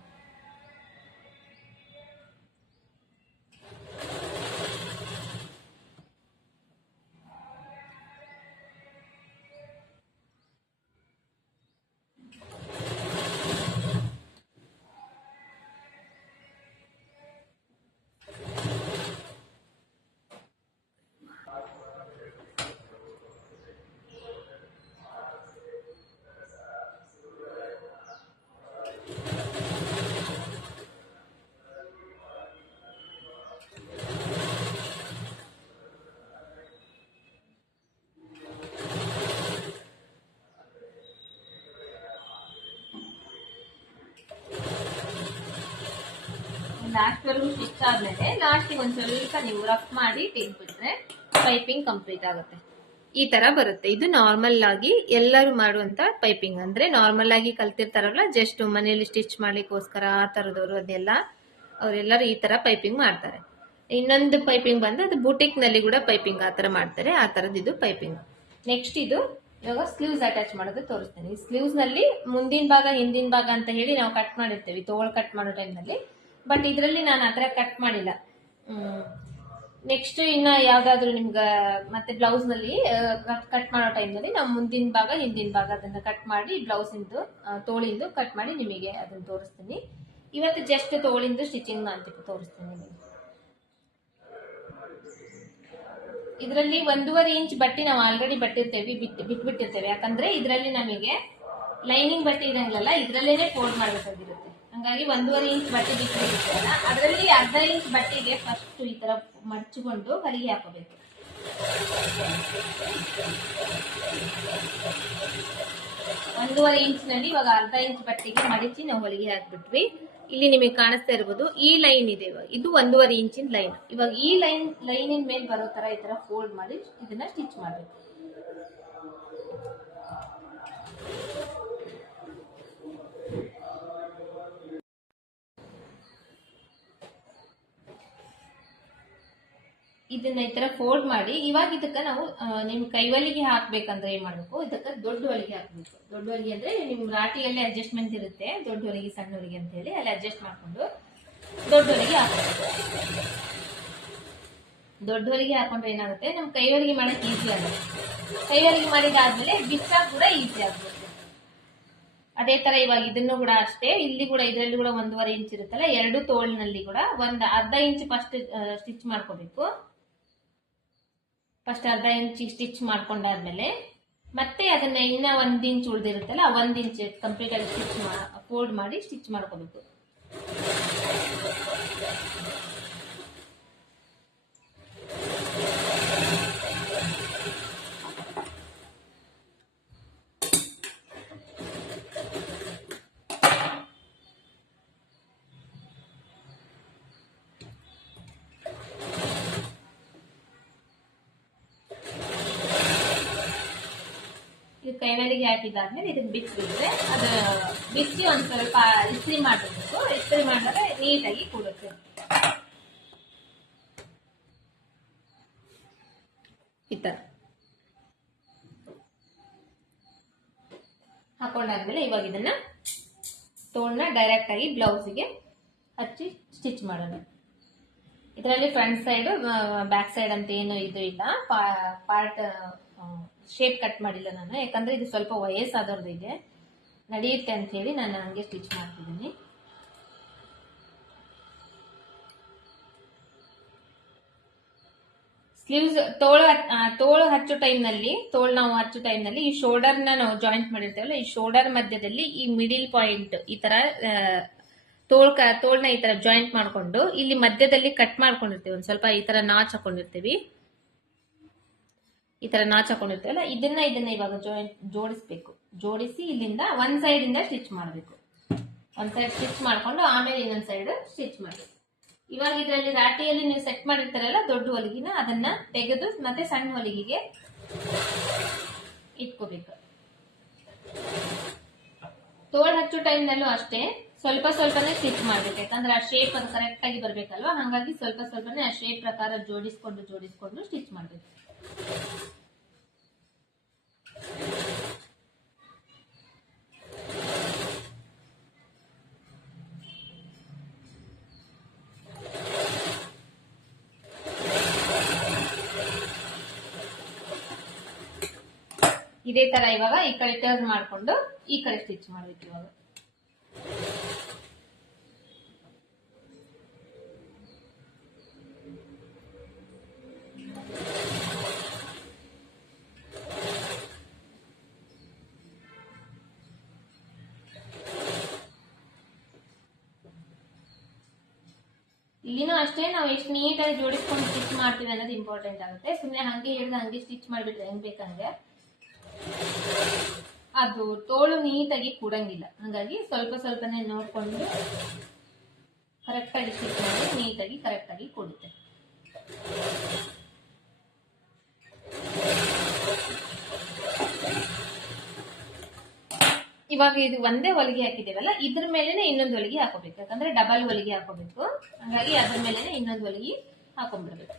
ಲಾಸ್ಟ್ ವರೆಗೂ ಆದಮೇಲೆ ಆದ್ಮೇಲೆ ಲಾಸ್ಟಿಗೆ ಒಂದ್ ಸ್ವಲ್ಪ ನೀವು ರಫ್ ಮಾಡಿ ತೆಗೆದ್ಬಿಟ್ರೆ ಪೈಪಿಂಗ್ ಕಂಪ್ಲೀಟ್ ಆಗುತ್ತೆ. ಈ ತರ ಬರುತ್ತೆ. ಇದು ನಾರ್ಮಲ್ ಆಗಿ ಎಲ್ಲರೂ ಮಾಡುವಂತ ಪೈಪಿಂಗ್ ಅಂದ್ರೆ ನಾರ್ಮಲ್ ಆಗಿ ಕಲ್ತಿರ್ತಾರಲ್ಲ ಜಸ್ಟ್ ಮನೆಯಲ್ಲಿ ಸ್ಟಿಚ್ ಮಾಡ್ಲಿಕ್ಕೋಸ್ಕರ ಆ ತರದವರು ಅದೆಲ್ಲ, ಅವರೆಲ್ಲರೂ ಈ ತರ ಪೈಪಿಂಗ್ ಮಾಡ್ತಾರೆ. ಇನ್ನೊಂದು ಪೈಪಿಂಗ್ ಬಂದು ಅದು ಬೂಟಿಕ್ನಲ್ಲಿ ಕೂಡ ಪೈಪಿಂಗ್ ಆ ತರ ಮಾಡ್ತಾರೆ. ಆ ತರದ್ ಇದು ಪೈಪಿಂಗ್ ನೆಕ್ಸ್ಟ್ ಇದು ಇವಾಗ ಸ್ಲೀವ್ಸ್ ಅಟ್ಯಾಚ್ ಮಾಡೋದು ತೋರಿಸ್ತೇನೆ. ಸ್ಲೀವ್ಸ್ನಲ್ಲಿ ಮುಂದಿನ ಭಾಗ, ಹಿಂದಿನ ಭಾಗ ಅಂತ ಹೇಳಿ ನಾವು ಕಟ್ ಮಾಡಿರ್ತೇವೆ. ತೋಳ್ ಕಟ್ ಮಾಡೋ ಟೈಮ್ನಲ್ಲಿ ಬಟ್ ಇದರಲ್ಲಿ ನಾನು ಆ ಥರ ಕಟ್ ಮಾಡಿಲ್ಲ. ನೆಕ್ಸ್ಟ್ ಇನ್ನ ಯಾವ್ದಾದ್ರು ನಿಮ್ಗೆ ಮತ್ತೆ ಬ್ಲೌಸ್ನಲ್ಲಿ ಕಟ್ ಮಾಡೋ ಟೈಮ್ನಲ್ಲಿ ನಾವು ಮುಂದಿನ ಭಾಗ ಹಿಂದಿನ ಭಾಗ ಅದನ್ನ ಕಟ್ ಮಾಡಿ ಬ್ಲೌಸ್ ಇಂದು ಆ, ತೋಳಿಂದು ಕಟ್ ಮಾಡಿ ನಿಮಗೆ ಅದನ್ನ ತೋರಿಸ್ತೀನಿ. ಇವತ್ತು ಜಸ್ಟ್ ತೋಳಿಂದು ಸ್ಟಿಚಿಂಗ್ ಅಂತ ತೋರಿಸ್ತೀನಿ ಇದರಲ್ಲಿ ಒಂದೂವರೆ ಇಂಚ್ ಬಟ್ಟೆ ನಾವು ಆಲ್ರೆಡಿ ಬಟ್ಟಿರ್ತೇವೆ ಬಿಟ್ಟು ಬಿಟ್ಬಿಟ್ಟಿರ್ತೇವೆ. ಯಾಕಂದ್ರೆ ಇದರಲ್ಲಿ ನಮಗೆ ಲೈನಿಂಗ್ ಬಟ್ಟೆ ಇರಂಗಿಲ್ಲಲ್ಲ ಇದ್ರಲ್ಲೇನೆ ಫೋಲ್ಡ್ ಮಾಡಬೇಕಾಗಿರುತ್ತೆ. ಹಂಗಾಗಿ ಒಂದೂವರೆ ಇಂಚ್ ಬಟ್ಟೆ ಬಿಟ್ಟಿರುತ್ತಲ್ಲ ಅದರಲ್ಲಿ ಅರ್ಧ ಇಂಚ್ ಬಟ್ಟೆಗೆ ಫಸ್ಟ್ ಈ ತರ ಮಡ್ಚಿಕೊಂಡು ಹೊಲಿಗೆ ಹಾಕೋಬೇಕು. ಒಂದೂವರೆ ಇಂಚ್ನಲ್ಲಿ ಇವಾಗ ಅರ್ಧ ಇಂಚ್ ಬಟ್ಟೆಗೆ ಮಡಚಿ ನಾವು ಹೊಲಿಗೆ ಹಾಕ್ಬಿಟ್ವಿ. ಇಲ್ಲಿ ನಿಮಗೆ ಕಾಣಿಸ್ತಾ ಇರ್ಬೋದು, ಈ ಲೈನ್ ಇದೆ ಇವಾಗ. ಇದು ಒಂದೂವರೆ ಇಂಚಿನ ಲೈನ್. ಇವಾಗ ಈ ಲೈನ್, ಲೈನಿನ ಮೇಲೆ ಬರೋ ತರ ಈ ತರ ಫೋಲ್ಡ್ ಮಾಡಿ ಇದನ್ನ ಸ್ಟಿಚ್ ಮಾಡಬೇಕು. ಇದನ್ನ ಈ ತರ ಫೋಲ್ಡ್ ಮಾಡಿ, ಇವಾಗ ಇದಕ್ಕ ನಾವು ನಿಮ್ ಕೈವಲಿಗೆ ಹಾಕ್ಬೇಕಂದ್ರೆ ಏನ್ ಮಾಡ್ಬೇಕು? ಇದಕ್ಕ ದೊಡ್ಡ ಹೊಲಿಗೆ ಹಾಕ್ಬೇಕು. ದೊಡ್ಡ ಹೊಲಿಗೆ ಅಂದ್ರೆ ನಿಮ್ ರಾಟಿಯಲ್ಲಿ ಅಡ್ಜಸ್ಟ್ಮೆಂಟ್ ಇರುತ್ತೆ, ದೊಡ್ಡ ಹೊಲಿಗೆ, ಸಣ್ಣ ಹೊಲಿಗೆ ಅಂತ ಹೇಳಿ ಅಲ್ಲಿ ಅಡ್ಜಸ್ಟ್ ಮಾಡ್ಕೊಂಡು ದೊಡ್ಡ ಹೊಲಿಗೆ ಹಾಕಬೇಕು. ದೊಡ್ಡ ಹೊಲಿಗೆ ಹಾಕೊಂಡ್ರೆ ಏನಾಗುತ್ತೆ? ನಮ್ ಕೈ ಹೊಲಿಗೆ ಮಾಡಕ್ ಈಸಿ ಆಗುತ್ತೆ. ಕೈ ಹೊಲಿಗೆ ಮಾಡಿದಾದ್ಮೇಲೆ ಬಿಸಾಕ್ ಕೂಡ ಈಸಿ ಆಗ್ಬೇಕು ಅದೇ ತರ ಇವಾಗ ಇದನ್ನು ಕೂಡ ಅಷ್ಟೇ, ಇಲ್ಲಿ ಕೂಡ, ಇದರಲ್ಲಿ ಕೂಡ ಒಂದೂವರೆ ಇಂಚ್ ಇರುತ್ತಲ್ಲ, ಎರಡು ತೋಳಿನಲ್ಲಿ ಕೂಡ ಒಂದ್ ಅರ್ಧ ಇಂಚ್ ಫಸ್ಟ್ ಸ್ಟಿಚ್ ಮಾಡ್ಕೋಬೇಕು. ಫಸ್ಟ್ ಅರ್ಧ ಇಂಚ್ ಸ್ಟಿಚ್ ಮಾಡ್ಕೊಂಡಾದ್ಮೇಲೆ ಮತ್ತೆ ಅದನ್ನ ಇನ್ನ ಒಂದ್ ಇಂಚ್ ಉಳಿದಿರುತ್ತಲ್ಲ ಒಂದ್ ಇಂಚ್ ಕಂಪ್ಲೀಟ್ ಆಗಿ ಸ್ಟಿಚ್ ಫೋಲ್ಡ್ ಮಾಡಿ ಸ್ಟಿಚ್ ಮಾಡ್ಕೋಬೇಕು. ಇದು ಹಾಕಿದ್ದಾದ್ಮೇಲೆ ಇದಕ್ಕೆ ಬಿಸಿಬಿಟ್ರೆ ಅದು ಬಿಸಿ ಒಂದು ಸ್ವಲ್ಪ ಇಸ್ತ್ರಿ ಮಾಡಬೇಕು. ಇಸ್ತ್ರಿ ಮಾಡಿದ್ರೆ ನೀಟಾಗಿ ಕೂಡುತ್ತೆ. ಈ ಥರ ಹಾಕೊಂಡಾದ್ಮೇಲೆ ಇವಾಗ ಇದನ್ನ ತೋಳ್ನ ಡೈರೆಕ್ಟ್ ಆಗಿ ಬ್ಲೌಸಿಗೆ ಹಚ್ಚಿ ಸ್ಟಿಚ್ ಮಾಡೋಣ. ಇದರಲ್ಲಿ ಫ್ರಂಟ್ ಸೈಡ್ ಬ್ಯಾಕ್ ಸೈಡ್ ಅಂತ ಏನು ಇದು ಇಲ್ಲ. ಪಾರ್ಟ್ ಶೇಪ್ ಕಟ್ ಮಾಡಿಲ್ಲ ನಾನು. ಯಾಕಂದ್ರೆ ಇದು ಸ್ವಲ್ಪ ವಯಸ್ಸಾದವ್ರದ್ದು ಇದೆ. ನಡೆಯುತ್ತೆ ಅಂತ ಹೇಳಿ ನಾನು ಹಂಗೆ ಸ್ಟಿಚ್ ಮಾಡ್ತಿದ್ದೀನಿ. ಸ್ಲೀವ್ಸ್ ತೋಳು ತೋಳು ಹಚ್ಚೋ ಟೈಮ್ನಲ್ಲಿ, ತೋಳು ನಾವು ಹಚ್ಚೋ ಟೈಮ್ನಲ್ಲಿ ಈ ಶೋಲ್ಡರ್ನ ನಾವು ಜಾಯಿಂಟ್ ಮಾಡಿರ್ತೇವಲ್ಲ, ಈ ಶೋಲ್ಡರ್ ಮಧ್ಯದಲ್ಲಿ ಈ ಮಿಡಿಲ್ ಪಾಯಿಂಟ್ ಈ ತರ ತೋಳ್ ತೋಳ್ನ ಈ ತರ ಜಾಯಿಂಟ್ ಮಾಡ್ಕೊಂಡು ಇಲ್ಲಿ ಮಧ್ಯದಲ್ಲಿ ಕಟ್ ಮಾಡ್ಕೊಂಡಿರ್ತೀವಿ. ಒಂದು ಸ್ವಲ್ಪ ಈ ತರ ನಾಚ್ ಹಾಕೊಂಡಿರ್ತೀವಿ. ಈ ತರ ನಾಚ್ ಹಾಕೊಂಡಿರ್ತೀವಲ್ಲ, ಇದನ್ನ ಇದನ್ನ ಇವಾಗ ಜೋಡಿಸ್ಬೇಕು. ಜೋಡಿಸಿ ಇಲ್ಲಿಂದ ಒಂದ್ ಸೈಡ್ ಇಂದ ಸ್ಟಿಚ್ ಮಾಡಬೇಕು. ಒಂದ್ ಸೈಡ್ ಸ್ಟಿಚ್ ಮಾಡ್ಕೊಂಡು ಆಮೇಲೆ ಇನ್ನೊಂದ್ ಸೈಡ್ ಸ್ಟಿಚ್ ಮಾಡಬೇಕು. ಇವಾಗ ಇದರಲ್ಲಿ ರಾಟಿಯಲ್ಲಿ ನೀವು ಸೆಟ್ ಮಾಡಿರ್ತಾರಲ್ಲ, ದೊಡ್ಡ ಹೊಲಿಗಿನ ಅದನ್ನ ತೆಗೆದು ಮತ್ತೆ ಸಣ್ಣ ಹೊಲಿಗೆಗೆ ಇಟ್ಕೋಬೇಕು. ತೋಳ್ ಹಚ್ಚೋ ಟೈಮ್ನಲ್ಲೂ ಅಷ್ಟೇ, ಸ್ವಲ್ಪ ಸ್ವಲ್ಪನೇ ಸ್ಟಿಚ್ ಮಾಡ್ಬೇಕು. ಯಾಕಂದ್ರೆ ಆ ಶೇಪ್ ಅದು ಕರೆಕ್ಟ್ ಆಗಿ ಬರ್ಬೇಕಲ್ವಾ? ಹಾಗಾಗಿ ಸ್ವಲ್ಪ ಸ್ವಲ್ಪನೇ ಆ ಶೇಪ್ ಪ್ರಕಾರ ಜೋಡಿಸ್ಕೊಂಡು ಜೋಡಿಸ್ಕೊಂಡು ಸ್ಟಿಚ್ ಮಾಡ್ಬೇಕು. ಇದೇ ತರ ಇವಾಗ ಈ ಕಡೆ ಟರ್ನ್ ಮಾಡ್ಕೊಂಡು ಈ ಕಡೆ ಸ್ಟಿಚ್ ಮಾಡ್ಬೇಕು ಇವಾಗ ಇಲ್ಲಿನೂ ಅಷ್ಟೇ ನಾವು ಎಷ್ಟು ನೀಟಾಗಿ ಜೋಡಿಸ್ಕೊಂಡು ಸ್ಟಿಚ್ ಮಾಡ್ತೀವಿ ಅನ್ನೋದು ಇಂಪಾರ್ಟೆಂಟ್ ಆಗುತ್ತೆ. ಸುಮ್ಮನೆ ಹಂಗೆ ಹಿಡಿದು ಹಂಗೆ ಸ್ಟಿಚ್ ಮಾಡಿಬಿಟ್ರೆ ಹೆಂಗ್ ಬೇಕಂಗೆ ಅದು ತೋಳು ನೀಟಾಗಿ ಕೂಡಂಗಿಲ್ಲ. ಹಾಗಾಗಿ ಸ್ವಲ್ಪ ಸ್ವಲ್ಪನೇ ನೋಡ್ಕೊಂಡು ಕರೆಕ್ಟಾಗಿ ಸ್ಟಿಚ್ ಮಾಡಿ ನೀಟಾಗಿ ಕರೆಕ್ಟಾಗಿ ಕೊಡುತ್ತೆ. ಇವಾಗ ಇದು ಒಂದೇ ಹೊಲಿಗೆ ಹಾಕಿದ್ದೇವಲ್ಲ, ಇದ್ರ ಮೇಲೆನೆ ಇನ್ನೊಂದು ಹೊಲಿಗೆ ಹಾಕೋಬೇಕು. ಯಾಕಂದ್ರೆ ಡಬಲ್ ಹೊಲಿಗೆ ಹಾಕೋಬೇಕು. ಹಾಗಾಗಿ ಅದ್ರ ಮೇಲೆನೆ ಇನ್ನೊಂದು ಹೊಲಿಗೆ ಹಾಕೊಂಡ್ಬಿಡ್ಬೇಕು.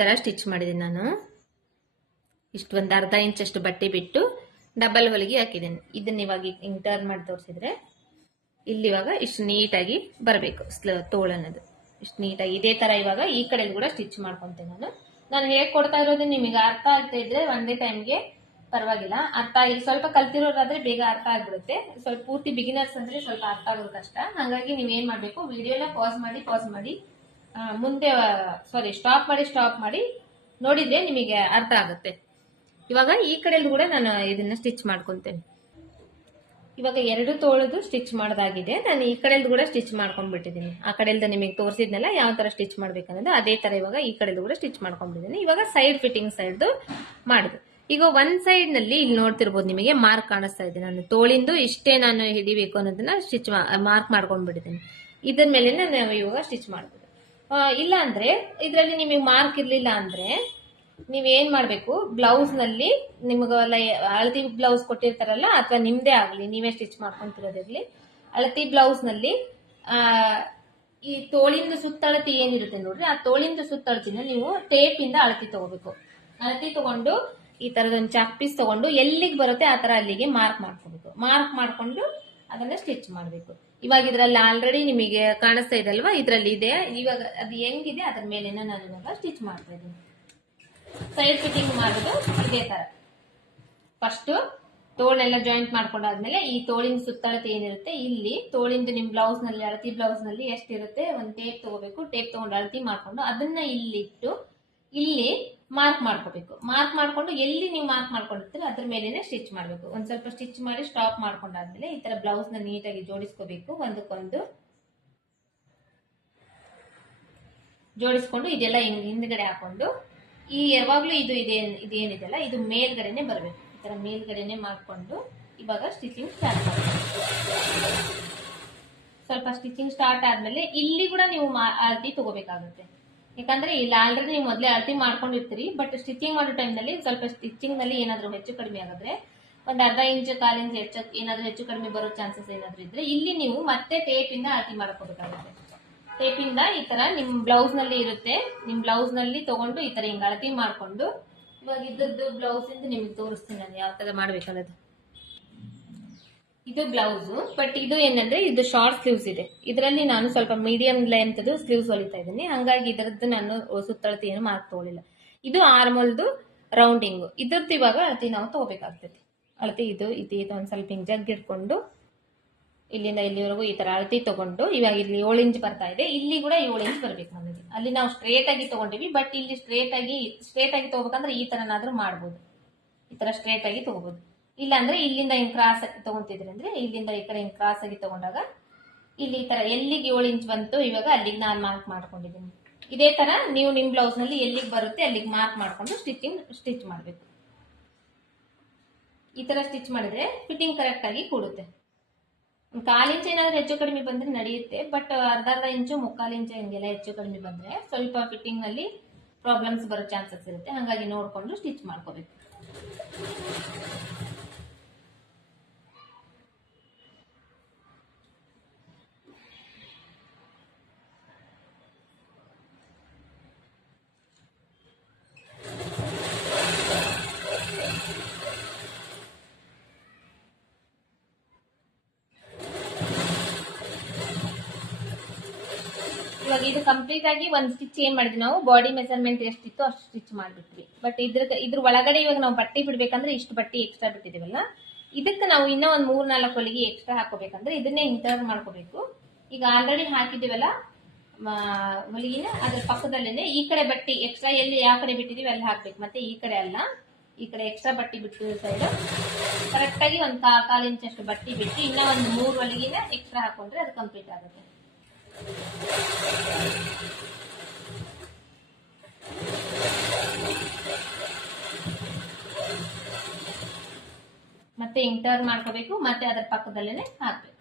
ತರ ಸ್ಟಿಚ್ ಮಾಡಿದ್ದೀನಿ ನಾನು. ಇಷ್ಟು ಒಂದು ಅರ್ಧ ಇಂಚಷ್ಟು ಬಟ್ಟೆ ಬಿಟ್ಟು ಡಬಲ್ ಹೊಲಿಗೆ ಹಾಕಿದ್ದೀನಿ. ಇದನ್ನ ಇವಾಗ ಹಿಂಗ್ ಟರ್ನ್ ಮಾಡಿ ತೋರಿಸಿದ್ರೆ ಇಲ್ಲಿ ಇವಾಗ ಇಷ್ಟು ನೀಟಾಗಿ ಬರಬೇಕು ತೋಳು ಅನ್ನೋದು. ಇಷ್ಟು ನೀಟಾಗಿ ಇದೇ ತರ ಇವಾಗ ಈ ಕಡೆ ಕೂಡ ಸ್ಟಿಚ್ ಮಾಡ್ಕೊಂತೇನೆ ನಾನು. ನಾನು ಹೇಗೆ ಕೊಡ್ತಾ ಇರೋದು ನಿಮಗೆ ಅರ್ಥ ಆಗ್ತಾ ಇದ್ರೆ ಒಂದೇ ಟೈಮ್ಗೆ ಪರವಾಗಿಲ್ಲ. ಅರ್ಥ ಆಗಿ, ಸ್ವಲ್ಪ ಕಲ್ತಿರೋರಾದ್ರೆ ಬೇಗ ಅರ್ಥ ಆಗ್ಬಿಡುತ್ತೆ. ಸ್ವಲ್ಪ ಪೂರ್ತಿ ಬಿಗಿನರ್ಸ್ ಅಂದ್ರೆ ಸ್ವಲ್ಪ ಅರ್ಥ ಆಗೋದು ಕಷ್ಟ. ಹಾಗಾಗಿ ನೀವೇನ್ ಮಾಡ್ಬೇಕು ವಿಡಿಯೋನ ಪಾಸ್ ಮಾಡಿ ಪಾಸ್ ಮಾಡಿ ಮುಂದೆ ಸಾರಿ ಸ್ಟಾಪ್ ಮಾಡಿ ಸ್ಟಾಪ್ ಮಾಡಿ ನೋಡಿದ್ರೆ ನಿಮಗೆ ಅರ್ಥ ಆಗುತ್ತೆ. ಇವಾಗ ಈ ಕಡೆಯಲ್ಲಿ ಕೂಡ ನಾನು ಇದನ್ನ ಸ್ಟಿಚ್ ಮಾಡ್ಕೊಂತೇನೆ. ಇವಾಗ ಎರಡು ತೋಳದು ಸ್ಟಿಚ್ ಮಾಡೋದಾಗಿದೆ. ನಾನು ಈ ಕಡೆಯಲ್ಲಿ ಕೂಡ ಸ್ಟಿಚ್ ಮಾಡ್ಕೊಂಡ್ಬಿಟ್ಟಿದ್ದೀನಿ. ಆ ಕಡೆಯಿಂದ ನಿಮಗೆ ತೋರಿಸಿದ್ನಲ್ಲ, ಯಾವ ತರ ಸ್ಟಿಚ್ ಮಾಡ್ಬೇಕನ್ನೋದು, ಅದೇ ತರ ಇವಾಗ ಈ ಕಡೆದು ಕೂಡ ಸ್ಟಿಚ್ ಮಾಡ್ಕೊಂಡ್ಬಿಟ್ಟಿದ್ದೀನಿ. ಇವಾಗ ಸೈಡ್ ಫಿಟ್ಟಿಂಗ್ ಸೈಡ್ದು ಮಾಡಿದೆ. ಈಗ ಒಂದು ಸೈಡ್ನಲ್ಲಿ ಇಲ್ಲಿ ನೋಡ್ತಿರ್ಬೋದು ನಿಮಗೆ ಮಾರ್ಕ್ ಕಾಣಿಸ್ತಾ ಇದೆ. ನಾನು ತೋಳಿಂದು ಇಷ್ಟೇ ನಾನು ಹಿಡಿಬೇಕು ಅನ್ನೋದನ್ನ ಸ್ಟಿಚ್ ಮಾರ್ಕ್ ಮಾಡ್ಕೊಂಡ್ಬಿಟ್ಟಿದ್ದೀನಿ. ಇದ್ರ ಮೇಲೆ ನಾವು ಇವಾಗ ಸ್ಟಿಚ್ ಮಾಡ್ಬೋದು ಇಲ್ಲ ಅಂದ್ರೆ ಇದರಲ್ಲಿ ನಿಮಗೆ ಮಾರ್ಕ್ ಇರಲಿಲ್ಲ ಅಂದ್ರೆ ಮಾಡ್ಬೇಕು? ಬ್ಲೌಸ್ನಲ್ಲಿ ನಿಮ್ಗೆ ಅಳತಿ ಬ್ಲೌಸ್ ಕೊಟ್ಟಿರ್ತಾರಲ್ಲ, ಅಥವಾ ನಿಮ್ದೇ ಆಗ್ಲಿ, ನೀವೇ ಸ್ಟಿಚ್ ಮಾಡ್ಕೊಂತಿರೋದಿರ್ಲಿ. ಅಳತಿ ಬ್ಲೌಸ್ನಲ್ಲಿ, ಆ, ಈ ತೋಳಿಂದ ಸುತ್ತಳತಿ ಏನಿರುತ್ತೆ ನೋಡ್ರಿ, ಆ ತೋಳಿಂದ ಸುತ್ತಳತಿನ ನೀವು ಟೇಪ್ ಇಂದ ಅಳತಿ ತಗೋಬೇಕು. ಅಳತಿ ತಗೊಂಡು ಈ ತರದ ಒಂದು ಚಾಕ್ ಪೀಸ್ ತಗೊಂಡು ಎಲ್ಲಿಗೆ ಬರುತ್ತೆ ಆ ತರ ಅಲ್ಲಿಗೆ ಮಾರ್ಕ್ ಮಾಡ್ಕೋಬೇಕು. ಮಾರ್ಕ್ ಮಾಡ್ಕೊಂಡು ಅದನ್ನ ಸ್ಟಿಚ್ ಮಾಡಬೇಕು. ಇವಾಗ ಇದ್ರಲ್ಲಿ ಆಲ್ರೆಡಿ ನಿಮಗೆ ಕಾಣಿಸ್ತಾ ಇದೆ ಅಲ್ವಾ ಇದ್ರಲ್ಲಿ ಇದೆ. ಇವಾಗ ಅದು ಹೆಂಗಿದೆ? ಅದ್ರ ಮೇಲೆ ನಾನು ಇವಾಗ ಸ್ಟಿಚ್ ಮಾಡ್ತಾ ಇದ್ದೀನಿ. ಸೈಡ್ ಫಿಟ್ಟಿಂಗ್ ಮಾಡೋದು ಇದೇ ತರ. ಫಸ್ಟ್ ತೋಳೆಲ್ಲ ಜಾಯಿಂಟ್ ಮಾಡ್ಕೊಂಡಾದ್ಮೇಲೆ ಈ ತೋಳಿನ ಸುತ್ತಳತೆ ಏನಿರುತ್ತೆ? ಇಲ್ಲಿ ತೋಳಿಂದು ನಿಮ್ ಬ್ಲೌಸ್ನಲ್ಲಿ ಅಳತಿ ಬ್ಲೌಸ್ನಲ್ಲಿ ಎಷ್ಟಿರುತ್ತೆ? ಒಂದು ಟೇಪ್ ತಗೋಬೇಕು. ಟೇಪ್ ತೊಗೊಂಡು ಅಳತಿ ಮಾಡ್ಕೊಂಡು ಅದನ್ನ ಇಲ್ಲಿಟ್ಟು, ಇಲ್ಲಿ ಮಾರ್ಕ್ ಮಾಡ್ಕೋಬೇಕು. ಮಾರ್ಕ್ ಮಾಡ್ಕೊಂಡು ಎಲ್ಲಿ ನೀವು ಮಾರ್ಕ್ ಮಾಡ್ಕೊಂಡಿರ್ತೀರ ಅದ್ರ ಮೇಲೆನೆ ಸ್ಟಿಚ್ ಮಾಡಬೇಕು. ಒಂದ್ ಸ್ವಲ್ಪ ಸ್ಟಿಚ್ ಮಾಡಿ ಸ್ಟಾಪ್ ಮಾಡ್ಕೊಂಡಾದ್ಮೇಲೆ ಈ ತರ ಬ್ಲೌಸ್ನ ನೀಟಾಗಿ ಜೋಡಿಸ್ಕೋಬೇಕು. ಒಂದಕ್ಕೊಂದು ಜೋಡಿಸ್ಕೊಂಡು ಇದೆಲ್ಲ ಹಿಂದ್ಗಡೆ ಹಾಕೊಂಡು. ಈ ಯಾವಾಗ್ಲೂ ಇದು ಇದೆ ಇದೇನಿದೆಯಲ್ಲ ಇದು ಮೇಲ್ಗಡೆನೆ ಬರಬೇಕು. ಈ ತರ ಮೇಲ್ಗಡೆನೆ ಮಾಡ್ಕೊಂಡು ಇವಾಗ ಸ್ಟಿಚಿಂಗ್ ಸ್ಟಾರ್ಟ್ ಮಾಡಬೇಕು. ಸ್ವಲ್ಪ ಸ್ಟಿಚಿಂಗ್ ಸ್ಟಾರ್ಟ್ ಆದ್ಮೇಲೆ ಇಲ್ಲಿ ಕೂಡ ನೀವು ಅಳತಿ ತಗೋಬೇಕಾಗುತ್ತೆ. ಯಾಕಂದ್ರೆ ಇಲ್ಲಿ ಆಲ್ರೆಡಿ ನೀವು ಮೊದಲೇ ಅಳತಿ ಮಾಡ್ಕೊಂಡಿರ್ತೀರಿ ಬಟ್ ಸ್ಟಿಚಿಂಗ್ ಮಾಡೋ ಟೈಮ್ನಲ್ಲಿ ಸ್ವಲ್ಪ ಸ್ಟಿಚಿಂಗ್ನಲ್ಲಿ ಏನಾದ್ರೂ ಹೆಚ್ಚು ಕಡಿಮೆ ಆಗಿದ್ರೆ, ಒಂದು ಅರ್ಧ ಇಂಚ್ ಕಾಲ್ ಇಂಚ್ ಹೆಚ್ಚು ಏನಾದರೂ ಹೆಚ್ಚು ಕಡಿಮೆ ಬರೋ ಚಾನ್ಸಸ್ ಏನಾದರೂ ಇದ್ರೆ, ಇಲ್ಲಿ ನೀವು ಮತ್ತೆ ಟೇಪಿಂದ ಅಳತಿ ಮಾಡ್ಕೋಬೇಕಾಗುತ್ತೆ. ಟೇಪಿಂದ ಈ ತರ ನಿಮ್ಮ ಬ್ಲೌಸ್ನಲ್ಲಿ ಇರುತ್ತೆ ನಿಮ್ಮ ಬ್ಲೌಸ್ನಲ್ಲಿ ನಲ್ಲಿ ತಗೊಂಡು ಈ ತರ ಹಿಂಗೆ ಅಳತಿ ಮಾಡ್ಕೊಂಡು ಇವಾಗ ಇದ್ದದ್ದು ಬ್ಲೌಸ್ ಇಂದ ನಿಮ್ಗೆ ತೋರಿಸ್ತೀನಿ ನಾನು ಯಾವ ತರ ಮಾಡ್ಬೇಕನ್ನೋದು. ಇದು ಬ್ಲೌಸ್ ಬಟ್ ಇದು ಏನಂದ್ರೆ ಇದು ಶಾರ್ಟ್ ಸ್ಲೀವ್ಸ್ ಇದೆ. ಇದರಲ್ಲಿ ನಾನು ಸ್ವಲ್ಪ ಮೀಡಿಯಂ ಲೆಂತ್ ಸ್ಲೀವ್ಸ್ ಹೊಲಿತಾ ಇದ್ದೀನಿ. ಹಂಗಾಗಿ ಇದರದ್ದು ನಾನು ಸುತ್ತಳತೆ ಏನು ಮಾರ್ಕ್ ತಗೊಳ್ಳಿಲ್ಲ ಇದು ಆರ್ಮಲ್ದು ರೌಂಡಿಂಗು ಇದ್ರದ್ದು ಇವಾಗ ಅಳತಿ ನಾವು ತಗೋಬೇಕಾಗ್ತೈತಿ ಅಳತಿ ಇದು ಇದು ಇದು ಒಂದು ಸ್ವಲ್ಪ ಹಿಂಗ್ ಜಗ್ ಇಟ್ಕೊಂಡು ಇಲ್ಲಿಂದ ಇಲ್ಲಿವರೆಗೂ ಈ ಥರ ಅಳತಿ ತಗೊಂಡು ಇವಾಗ ಇಲ್ಲಿ ಏಳು ಇಂಚ್ ಬರ್ತಾ ಇದೆ. ಇಲ್ಲಿ ಕೂಡ ಏಳು ಇಂಚ್ ಬರಬೇಕು ನಮಗೆ. ಅಲ್ಲಿ ನಾವು ಸ್ಟ್ರೇಟ್ ಆಗಿ ತಗೊಂಡಿವಿ ಬಟ್ ಇಲ್ಲಿ ಸ್ಟ್ರೇಟ್ ಆಗಿ ಸ್ಟ್ರೇಟ್ ಆಗಿ ತಗೋಬೇಕಂದ್ರೆ ಈ ಥರನಾದರೂ ಮಾಡ್ಬೋದು. ಈ ಥರ ಸ್ಟ್ರೇಟ್ ಆಗಿ ತಗೋಬಹುದು ಇಲ್ಲ ಅಂದ್ರೆ ಇಲ್ಲಿಂದ ಹಿಂಗ್ ಕ್ರಾಸ್ ಆಗಿ ತಗೊಂತಿದ್ರಿ ಅಂದ್ರೆ ಇಲ್ಲಿಂದ ಈ ಕಡೆ ಹಿಂಗ್ ಕ್ರಾಸ್ ಆಗಿ ತಗೊಂಡಾಗ ಇಲ್ಲಿ ಈ ತರ ಎಲ್ಲಿಗೆ ಏಳು ಇಂಚ್ ಬಂತು, ಇವಾಗ ಅಲ್ಲಿಗೆ ನಾನು ಮಾರ್ಕ್ ಮಾಡ್ಕೊಂಡಿದ್ದೀನಿ. ಇದೇ ತರ ನೀವು ನಿಮ್ ಬ್ಲೌಸ್ನಲ್ಲಿ ಎಲ್ಲಿಗೆ ಬರುತ್ತೆ ಅಲ್ಲಿಗೆ ಮಾರ್ಕ್ ಮಾಡ್ಕೊಂಡು ಸ್ಟಿಚಿಂಗ್ ಸ್ಟಿಚ್ ಮಾಡ್ಬೇಕು. ಈ ತರ ಸ್ಟಿಚ್ ಮಾಡಿದ್ರೆ ಫಿಟ್ಟಿಂಗ್ ಕರೆಕ್ಟ್ ಆಗಿ ಕೂಡುತ್ತೆ. ಕಾಲು ಕಾಲ್ ಇಂಚ್ ಏನಾದ್ರು ಹೆಚ್ಚು ಕಡಿಮೆ ಬಂದ್ರೆ ನಡೆಯುತ್ತೆ ಬಟ್ ಅರ್ಧ ಅರ್ಧ ಇಂಚು, ಮುಕ್ಕಾಲು ಇಂಚು ಹಿಂಗೆಲ್ಲ ಹೆಚ್ಚು ಕಡಿಮೆ ಬಂದ್ರೆ ಸ್ವಲ್ಪ ಫಿಟ್ಟಿಂಗ್ನಲ್ಲಿ ಪ್ರಾಬ್ಲಮ್ಸ್ ಬರೋ ಚಾನ್ಸಸ್ ಇರುತ್ತೆ. ಹಾಗಾಗಿ ನೋಡ್ಕೊಂಡು ಸ್ಟಿಚ್ ಮಾಡ್ಕೋಬೇಕು ಇವಾಗ ಇದು ಕಂಪ್ಲೀಟ್ ಆಗಿ ಒಂದ್ ಸ್ಟಿಚ್ ಏನ್ ಮಾಡಿದ್ವಿ ನಾವು? ಬಾಡಿ ಮೆಸರ್ಮೆಂಟ್ ಎಷ್ಟಿತ್ತು ಅಷ್ಟು ಸ್ಟಿಚ್ ಮಾಡ್ಬಿಟ್ವಿ. ಬಟ್ ಇದ್ರ ಇದ್ರ ಒಳಗಡೆ ಇವಾಗ ನಾವು ಬಟ್ಟೆ ಬಿಡ್ಬೇಕಂದ್ರೆ ಇಷ್ಟು ಬಟ್ಟೆ ಎಕ್ಸ್ಟ್ರಾ ಬಿಟ್ಟಿದೀವಲ್ಲ ಇದಕ್ಕೆ ನಾವು ಇನ್ನೂ ಒಂದು ಮೂರ್ ನಾಲ್ಕು ಹೊಲಿಗೆ ಎಕ್ಸ್ಟ್ರಾ ಹಾಕೋಬೇಕಂದ್ರೆ ಇದನ್ನೇ ಇಂಟರ್ ಮಾಡ್ಕೋಬೇಕು. ಈಗ ಆಲ್ರೆಡಿ ಹಾಕಿದ್ದೀವಲ್ಲ? ಹೊಲಿಗೆನ ಅದ್ರ ಪಕ್ಕದಲ್ಲೇನೆ ಈ ಕಡೆ ಬಟ್ಟೆ ಎಕ್ಸ್ಟ್ರಾ ಎಲ್ಲಿ ಯಾವ ಕಡೆ ಬಿಟ್ಟಿದೀವಿ ಅಲ್ಲಿ ಹಾಕ್ಬೇಕು. ಮತ್ತೆ ಈ ಕಡೆ ಅಲ್ಲ. ಈ ಕಡೆ ಎಕ್ಸ್ಟ್ರಾ ಬಟ್ಟೆ ಬಿಟ್ಟು ಸೈಡ್ ಕರೆಕ್ಟಾಗಿ ಒಂದು ಕಾ ಕಾಲು ಇಂಚಷ್ಟು ಬಟ್ಟೆ ಬಿಟ್ಟು ಇನ್ನೂ ಒಂದು ಮೂರು ಹೊಲಿಗೆನ ಎಕ್ಸ್ಟ್ರಾ ಹಾಕೊಂಡ್ರೆ ಅದು ಕಂಪ್ಲೀಟ್ ಆಗುತ್ತೆ. ಮತ್ತೆ ಇಂಟರ್ ಮಾಡ್ಕೋಬೇಕು ಮತ್ತೆ ಅದರ ಪಕ್ಕದಲ್ಲೇನೆ ಹಾಕ್ಬೇಕು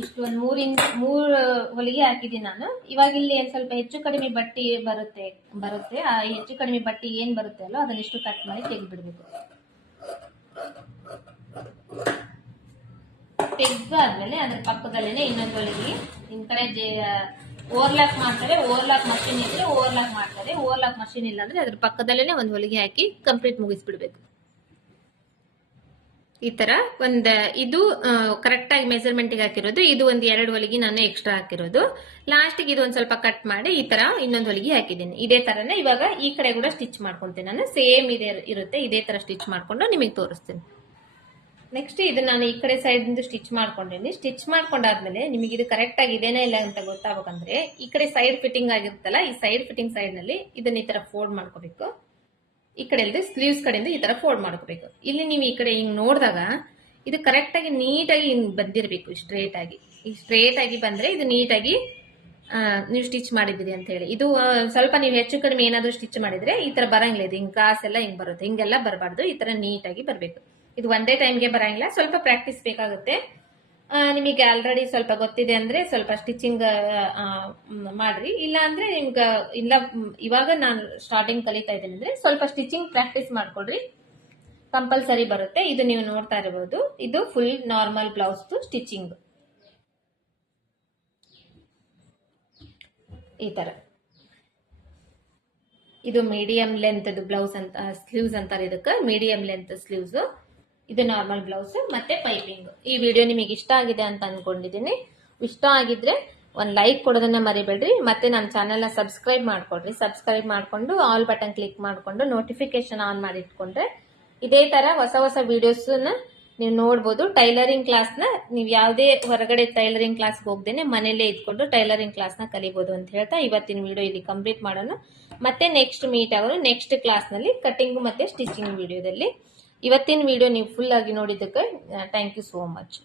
ಇಷ್ಟು ಒಂದ್ ಮೂರಿಂದ ಮೂರ್ ಹೊಲಿಗೆ ಹಾಕಿದೀನಿ ನಾನು. ಇವಾಗ ಇಲ್ಲಿ ಸ್ವಲ್ಪ ಹೆಚ್ಚು ಕಡಿಮೆ ಬಟ್ಟಿ ಬರುತ್ತೆ ಬರುತ್ತೆ. ಆ ಹೆಚ್ಚು ಕಡಿಮೆ ಬಟ್ಟಿ ಏನ್ ಬರುತ್ತೆ ಅಲ್ಲೋ ಅದನ್ನ ಇಷ್ಟು ಕಟ್ ಮಾಡಿ ತೆಗೆದ್ಬಿಡ್ಬೇಕು. ತೆಗ್ದು ಆದ್ಮೇಲೆ ಅದ್ರ ಪಕ್ಕದಲ್ಲೇನೆ ಇನ್ನೊಂದು ಹೊಲಿಗೆ ನಿಮ್ ಕಡೆ ಓವರ್ಲಾಕ್ ಮಾಡ್ತಾರೆ, ಓವರ್ಲಾಕ್ ಮಷಿನ್ ಇದ್ರೆ ಓವರ್ಲಾಕ್ ಮಾಡ್ತಾರೆ. ಓವರ್ಲಾಕ್ ಮಷಿನ್ ಇಲ್ಲ ಅಂದ್ರೆ ಅದ್ರ ಪಕ್ಕದಲ್ಲೇನೆ ಒಂದು ಹೊಲಿಗೆ ಹಾಕಿ ಕಂಪ್ಲೀಟ್ ಮುಗಿಸ್ಬಿಡ್ಬೇಕು. ಈ ತರ ಒಂದ್, ಇದು ಕರೆಕ್ಟ್ ಆಗಿ ಮೆಜರ್ಮೆಂಟ್ ಹಾಕಿರೋದು. ಇದು ಒಂದ್ ಎರಡು ಹೊಲಿಗೆ ನಾನು ಎಕ್ಸ್ಟ್ರಾ ಹಾಕಿರೋದು. ಲಾಸ್ಟ್ ಇದು ಒಂದ್ ಸ್ವಲ್ಪ ಕಟ್ ಮಾಡಿ ಈ ತರ ಇನ್ನೊಂದು ಹೊಲಿಗೆ ಹಾಕಿದ್ದೀನಿ. ಇದೇ ತರನೇ ಇವಾಗ ಈ ಕಡೆ ಕೂಡ ಸ್ಟಿಚ್ ಮಾಡ್ಕೊಂತೀನಿ ನಾನು. ಸೇಮ್ ಇದೆ, ಇರುತ್ತೆ. ಇದೇ ತರ ಸ್ಟಿಚ್ ಮಾಡ್ಕೊಂಡು ನಿಮಗೆ ತೋರಿಸ್ತೀನಿ. ನೆಕ್ಸ್ಟ್ ಇದು ನಾನು ಈ ಕಡೆ ಸೈಡ್ ಸ್ಟಿಚ್ ಮಾಡ್ಕೊಂಡಿನಿ ಸ್ಟಿಚ್ ಮಾಡ್ಕೊಂಡಾದ್ಮೇಲೆ ನಿಮಗೆ ಇದು ಕರೆಕ್ಟ್ ಆಗಿ ಇದೇನೇ ಇಲ್ಲ ಅಂತ ಗೊತ್ತಾಗಬೇಕಂದ್ರೆ ಈ ಕಡೆ ಸೈಡ್ ಫಿಟ್ಟಿಂಗ್ ಆಗಿರುತ್ತಲ್ಲ, ಈ ಸೈಡ್ ಫಿಟ್ಟಿಂಗ್ ಸೈಡ್ನಲ್ಲಿ ಇದನ್ನ ಈ ತರ ಫೋಲ್ಡ್ ಮಾಡ್ಕೋಬೇಕು. ಈ ಕಡೆ ಇಲ್ಲದೆ ಸ್ಲೀವ್ಸ್ ಕಡೆಯಿಂದ ಈ ತರ ಫೋಲ್ಡ್ ಮಾಡ್ಕೋಬೇಕು. ಇಲ್ಲಿ ನೀವು ಈ ಕಡೆ ಹಿಂಗ್ ನೋಡಿದಾಗ ಇದು ಕರೆಕ್ಟ್ ಆಗಿ ನೀಟಾಗಿ ಹಿಂಗ್ ಬಂದಿರಬೇಕು ಸ್ಟ್ರೇಟ್ ಆಗಿ. ಈ ಸ್ಟ್ರೇಟ್ ಆಗಿ ಬಂದ್ರೆ ಇದು ನೀಟಾಗಿ ನೀವು ಸ್ಟಿಚ್ ಮಾಡಿದ್ದೀರಿ ಅಂತ ಹೇಳಿ. ಇದು ಸ್ವಲ್ಪ ನೀವು ಹೆಚ್ಚು ಕಡಿಮೆ ಏನಾದ್ರೂ ಸ್ಟಿಚ್ ಮಾಡಿದ್ರೆ ಈ ತರ ಬರಂಗಿಲ್ಲ ಇದು. ಹಿಂಗ್ ಕಾಸೆಲ್ಲ ಹಿಂಗ್ ಬರುತ್ತೆ. ಹಿಂಗೆಲ್ಲ ಬರಬಾರ್ದು. ಈ ತರ ನೀಟಾಗಿ ಬರಬೇಕು. ಇದು ಒಂದೇ ಟೈಮ್ಗೆ ಬರಂಗಿಲ್ಲ. ಸ್ವಲ್ಪ ಪ್ರಾಕ್ಟೀಸ್ ಬೇಕಾಗುತ್ತೆ. ನಿಮಗೆ ಆಲ್ರೆಡಿ ಸ್ವಲ್ಪ ಗೊತ್ತಿದೆ ಅಂದ್ರೆ ಸ್ವಲ್ಪ ಸ್ಟಿಚಿಂಗ್ ಮಾಡ್ರಿ. ಇಲ್ಲ ಅಂದ್ರೆ ನಿಮ್ಗೆ, ಇಲ್ಲ ಇವಾಗ ನಾನು ಸ್ಟಾರ್ಟಿಂಗ್ ಕಲಿತಾ ಇದ್ದೇನೆ ಅಂದ್ರೆ ಸ್ವಲ್ಪ ಸ್ಟಿಚಿಂಗ್ ಪ್ರಾಕ್ಟೀಸ್ ಮಾಡ್ಕೊಳ್ರಿ. ಕಂಪಲ್ಸರಿ ಬರುತ್ತೆ. ಇದು ನೀವು ನೋಡ್ತಾ ಇರಬಹುದು ಇದು ಫುಲ್ ನಾರ್ಮಲ್ ಬ್ಲೌಸ್ ಸ್ಟಿಚಿಂಗ್ ಈ ತರ. ಇದು ಮೀಡಿಯಂ ಲೆಂತ್ ಬ್ಲೌಸ್ ಅಂತ ಸ್ಲೀವ್ಸ್ ಅಂತಾರೆ ಇದಕ್ಕೆ. ಮೀಡಿಯಂ ಲೆಂತ್ ಸ್ಲೀವ್ಸ್ ಇದು ನಾರ್ಮಲ್ ಬ್ಲೌಸ್ ಮತ್ತೆ ಪೈಪಿಂಗ್ ಈ ವಿಡಿಯೋ ನಿಮಗೆ ಇಷ್ಟ ಆಗಿದೆ ಅಂತ ಅನ್ಕೊಂಡಿದ್ದೀನಿ. ಇಷ್ಟ ಆಗಿದ್ರೆ ಒಂದು ಲೈಕ್ ಕೊಡೋದನ್ನ ಮರಿಬೇಡ್ರಿ. ಮತ್ತೆ ನನ್ನ ಚಾನೆಲ್ನ ಸಬ್ಸ್ಕ್ರೈಬ್ ಮಾಡ್ಕೊಡ್ರಿ. ಸಬ್ಸ್ಕ್ರೈಬ್ ಮಾಡ್ಕೊಂಡು ಆಲ್ ಬಟನ್ ಕ್ಲಿಕ್ ಮಾಡ್ಕೊಂಡು ನೋಟಿಫಿಕೇಶನ್ ಆನ್ ಮಾಡಿ ಇಟ್ಕೊಂಡ್ರೆ ಇದೇ ತರ ಹೊಸ ಹೊಸ ವಿಡಿಯೋಸ್ ನೀವು ನೋಡ್ಬೋದು. ಟೈಲರಿಂಗ್ ಕ್ಲಾಸ್ನ ನೀವು ಯಾವುದೇ ಹೊರಗಡೆ ಟೈಲರಿಂಗ್ ಕ್ಲಾಸ್ಗೆ ಹೋಗ್ದೇನೆ ಮನೇಲೇ ಇದ್ಕೊಂಡು ಟೈಲರಿಂಗ್ ಕ್ಲಾಸ್ನ ಕಲಿಬೋದು ಅಂತ ಹೇಳ್ತಾ ಇವತ್ತಿನ ವಿಡಿಯೋ ಇಲ್ಲಿ ಕಂಪ್ಲೀಟ್ ಮಾಡೋಣ. ಮತ್ತೆ ನೆಕ್ಸ್ಟ್ ಮೀಟ್ ಆಗೋಣ ನೆಕ್ಸ್ಟ್ ಕ್ಲಾಸ್ನಲ್ಲಿ ಕಟಿಂಗ್ ಮತ್ತೆ ಸ್ಟಿಚಿಂಗ್ ವಿಡಿಯೋದಲ್ಲಿ ಇವತ್ತಿನ ವಿಡಿಯೋ ನೀವು ಫುಲ್ ಆಗಿ ನೋಡಿದ್ದಕ್ಕೆ ಥ್ಯಾಂಕ್ ಯು ಸೋ ಮಚ್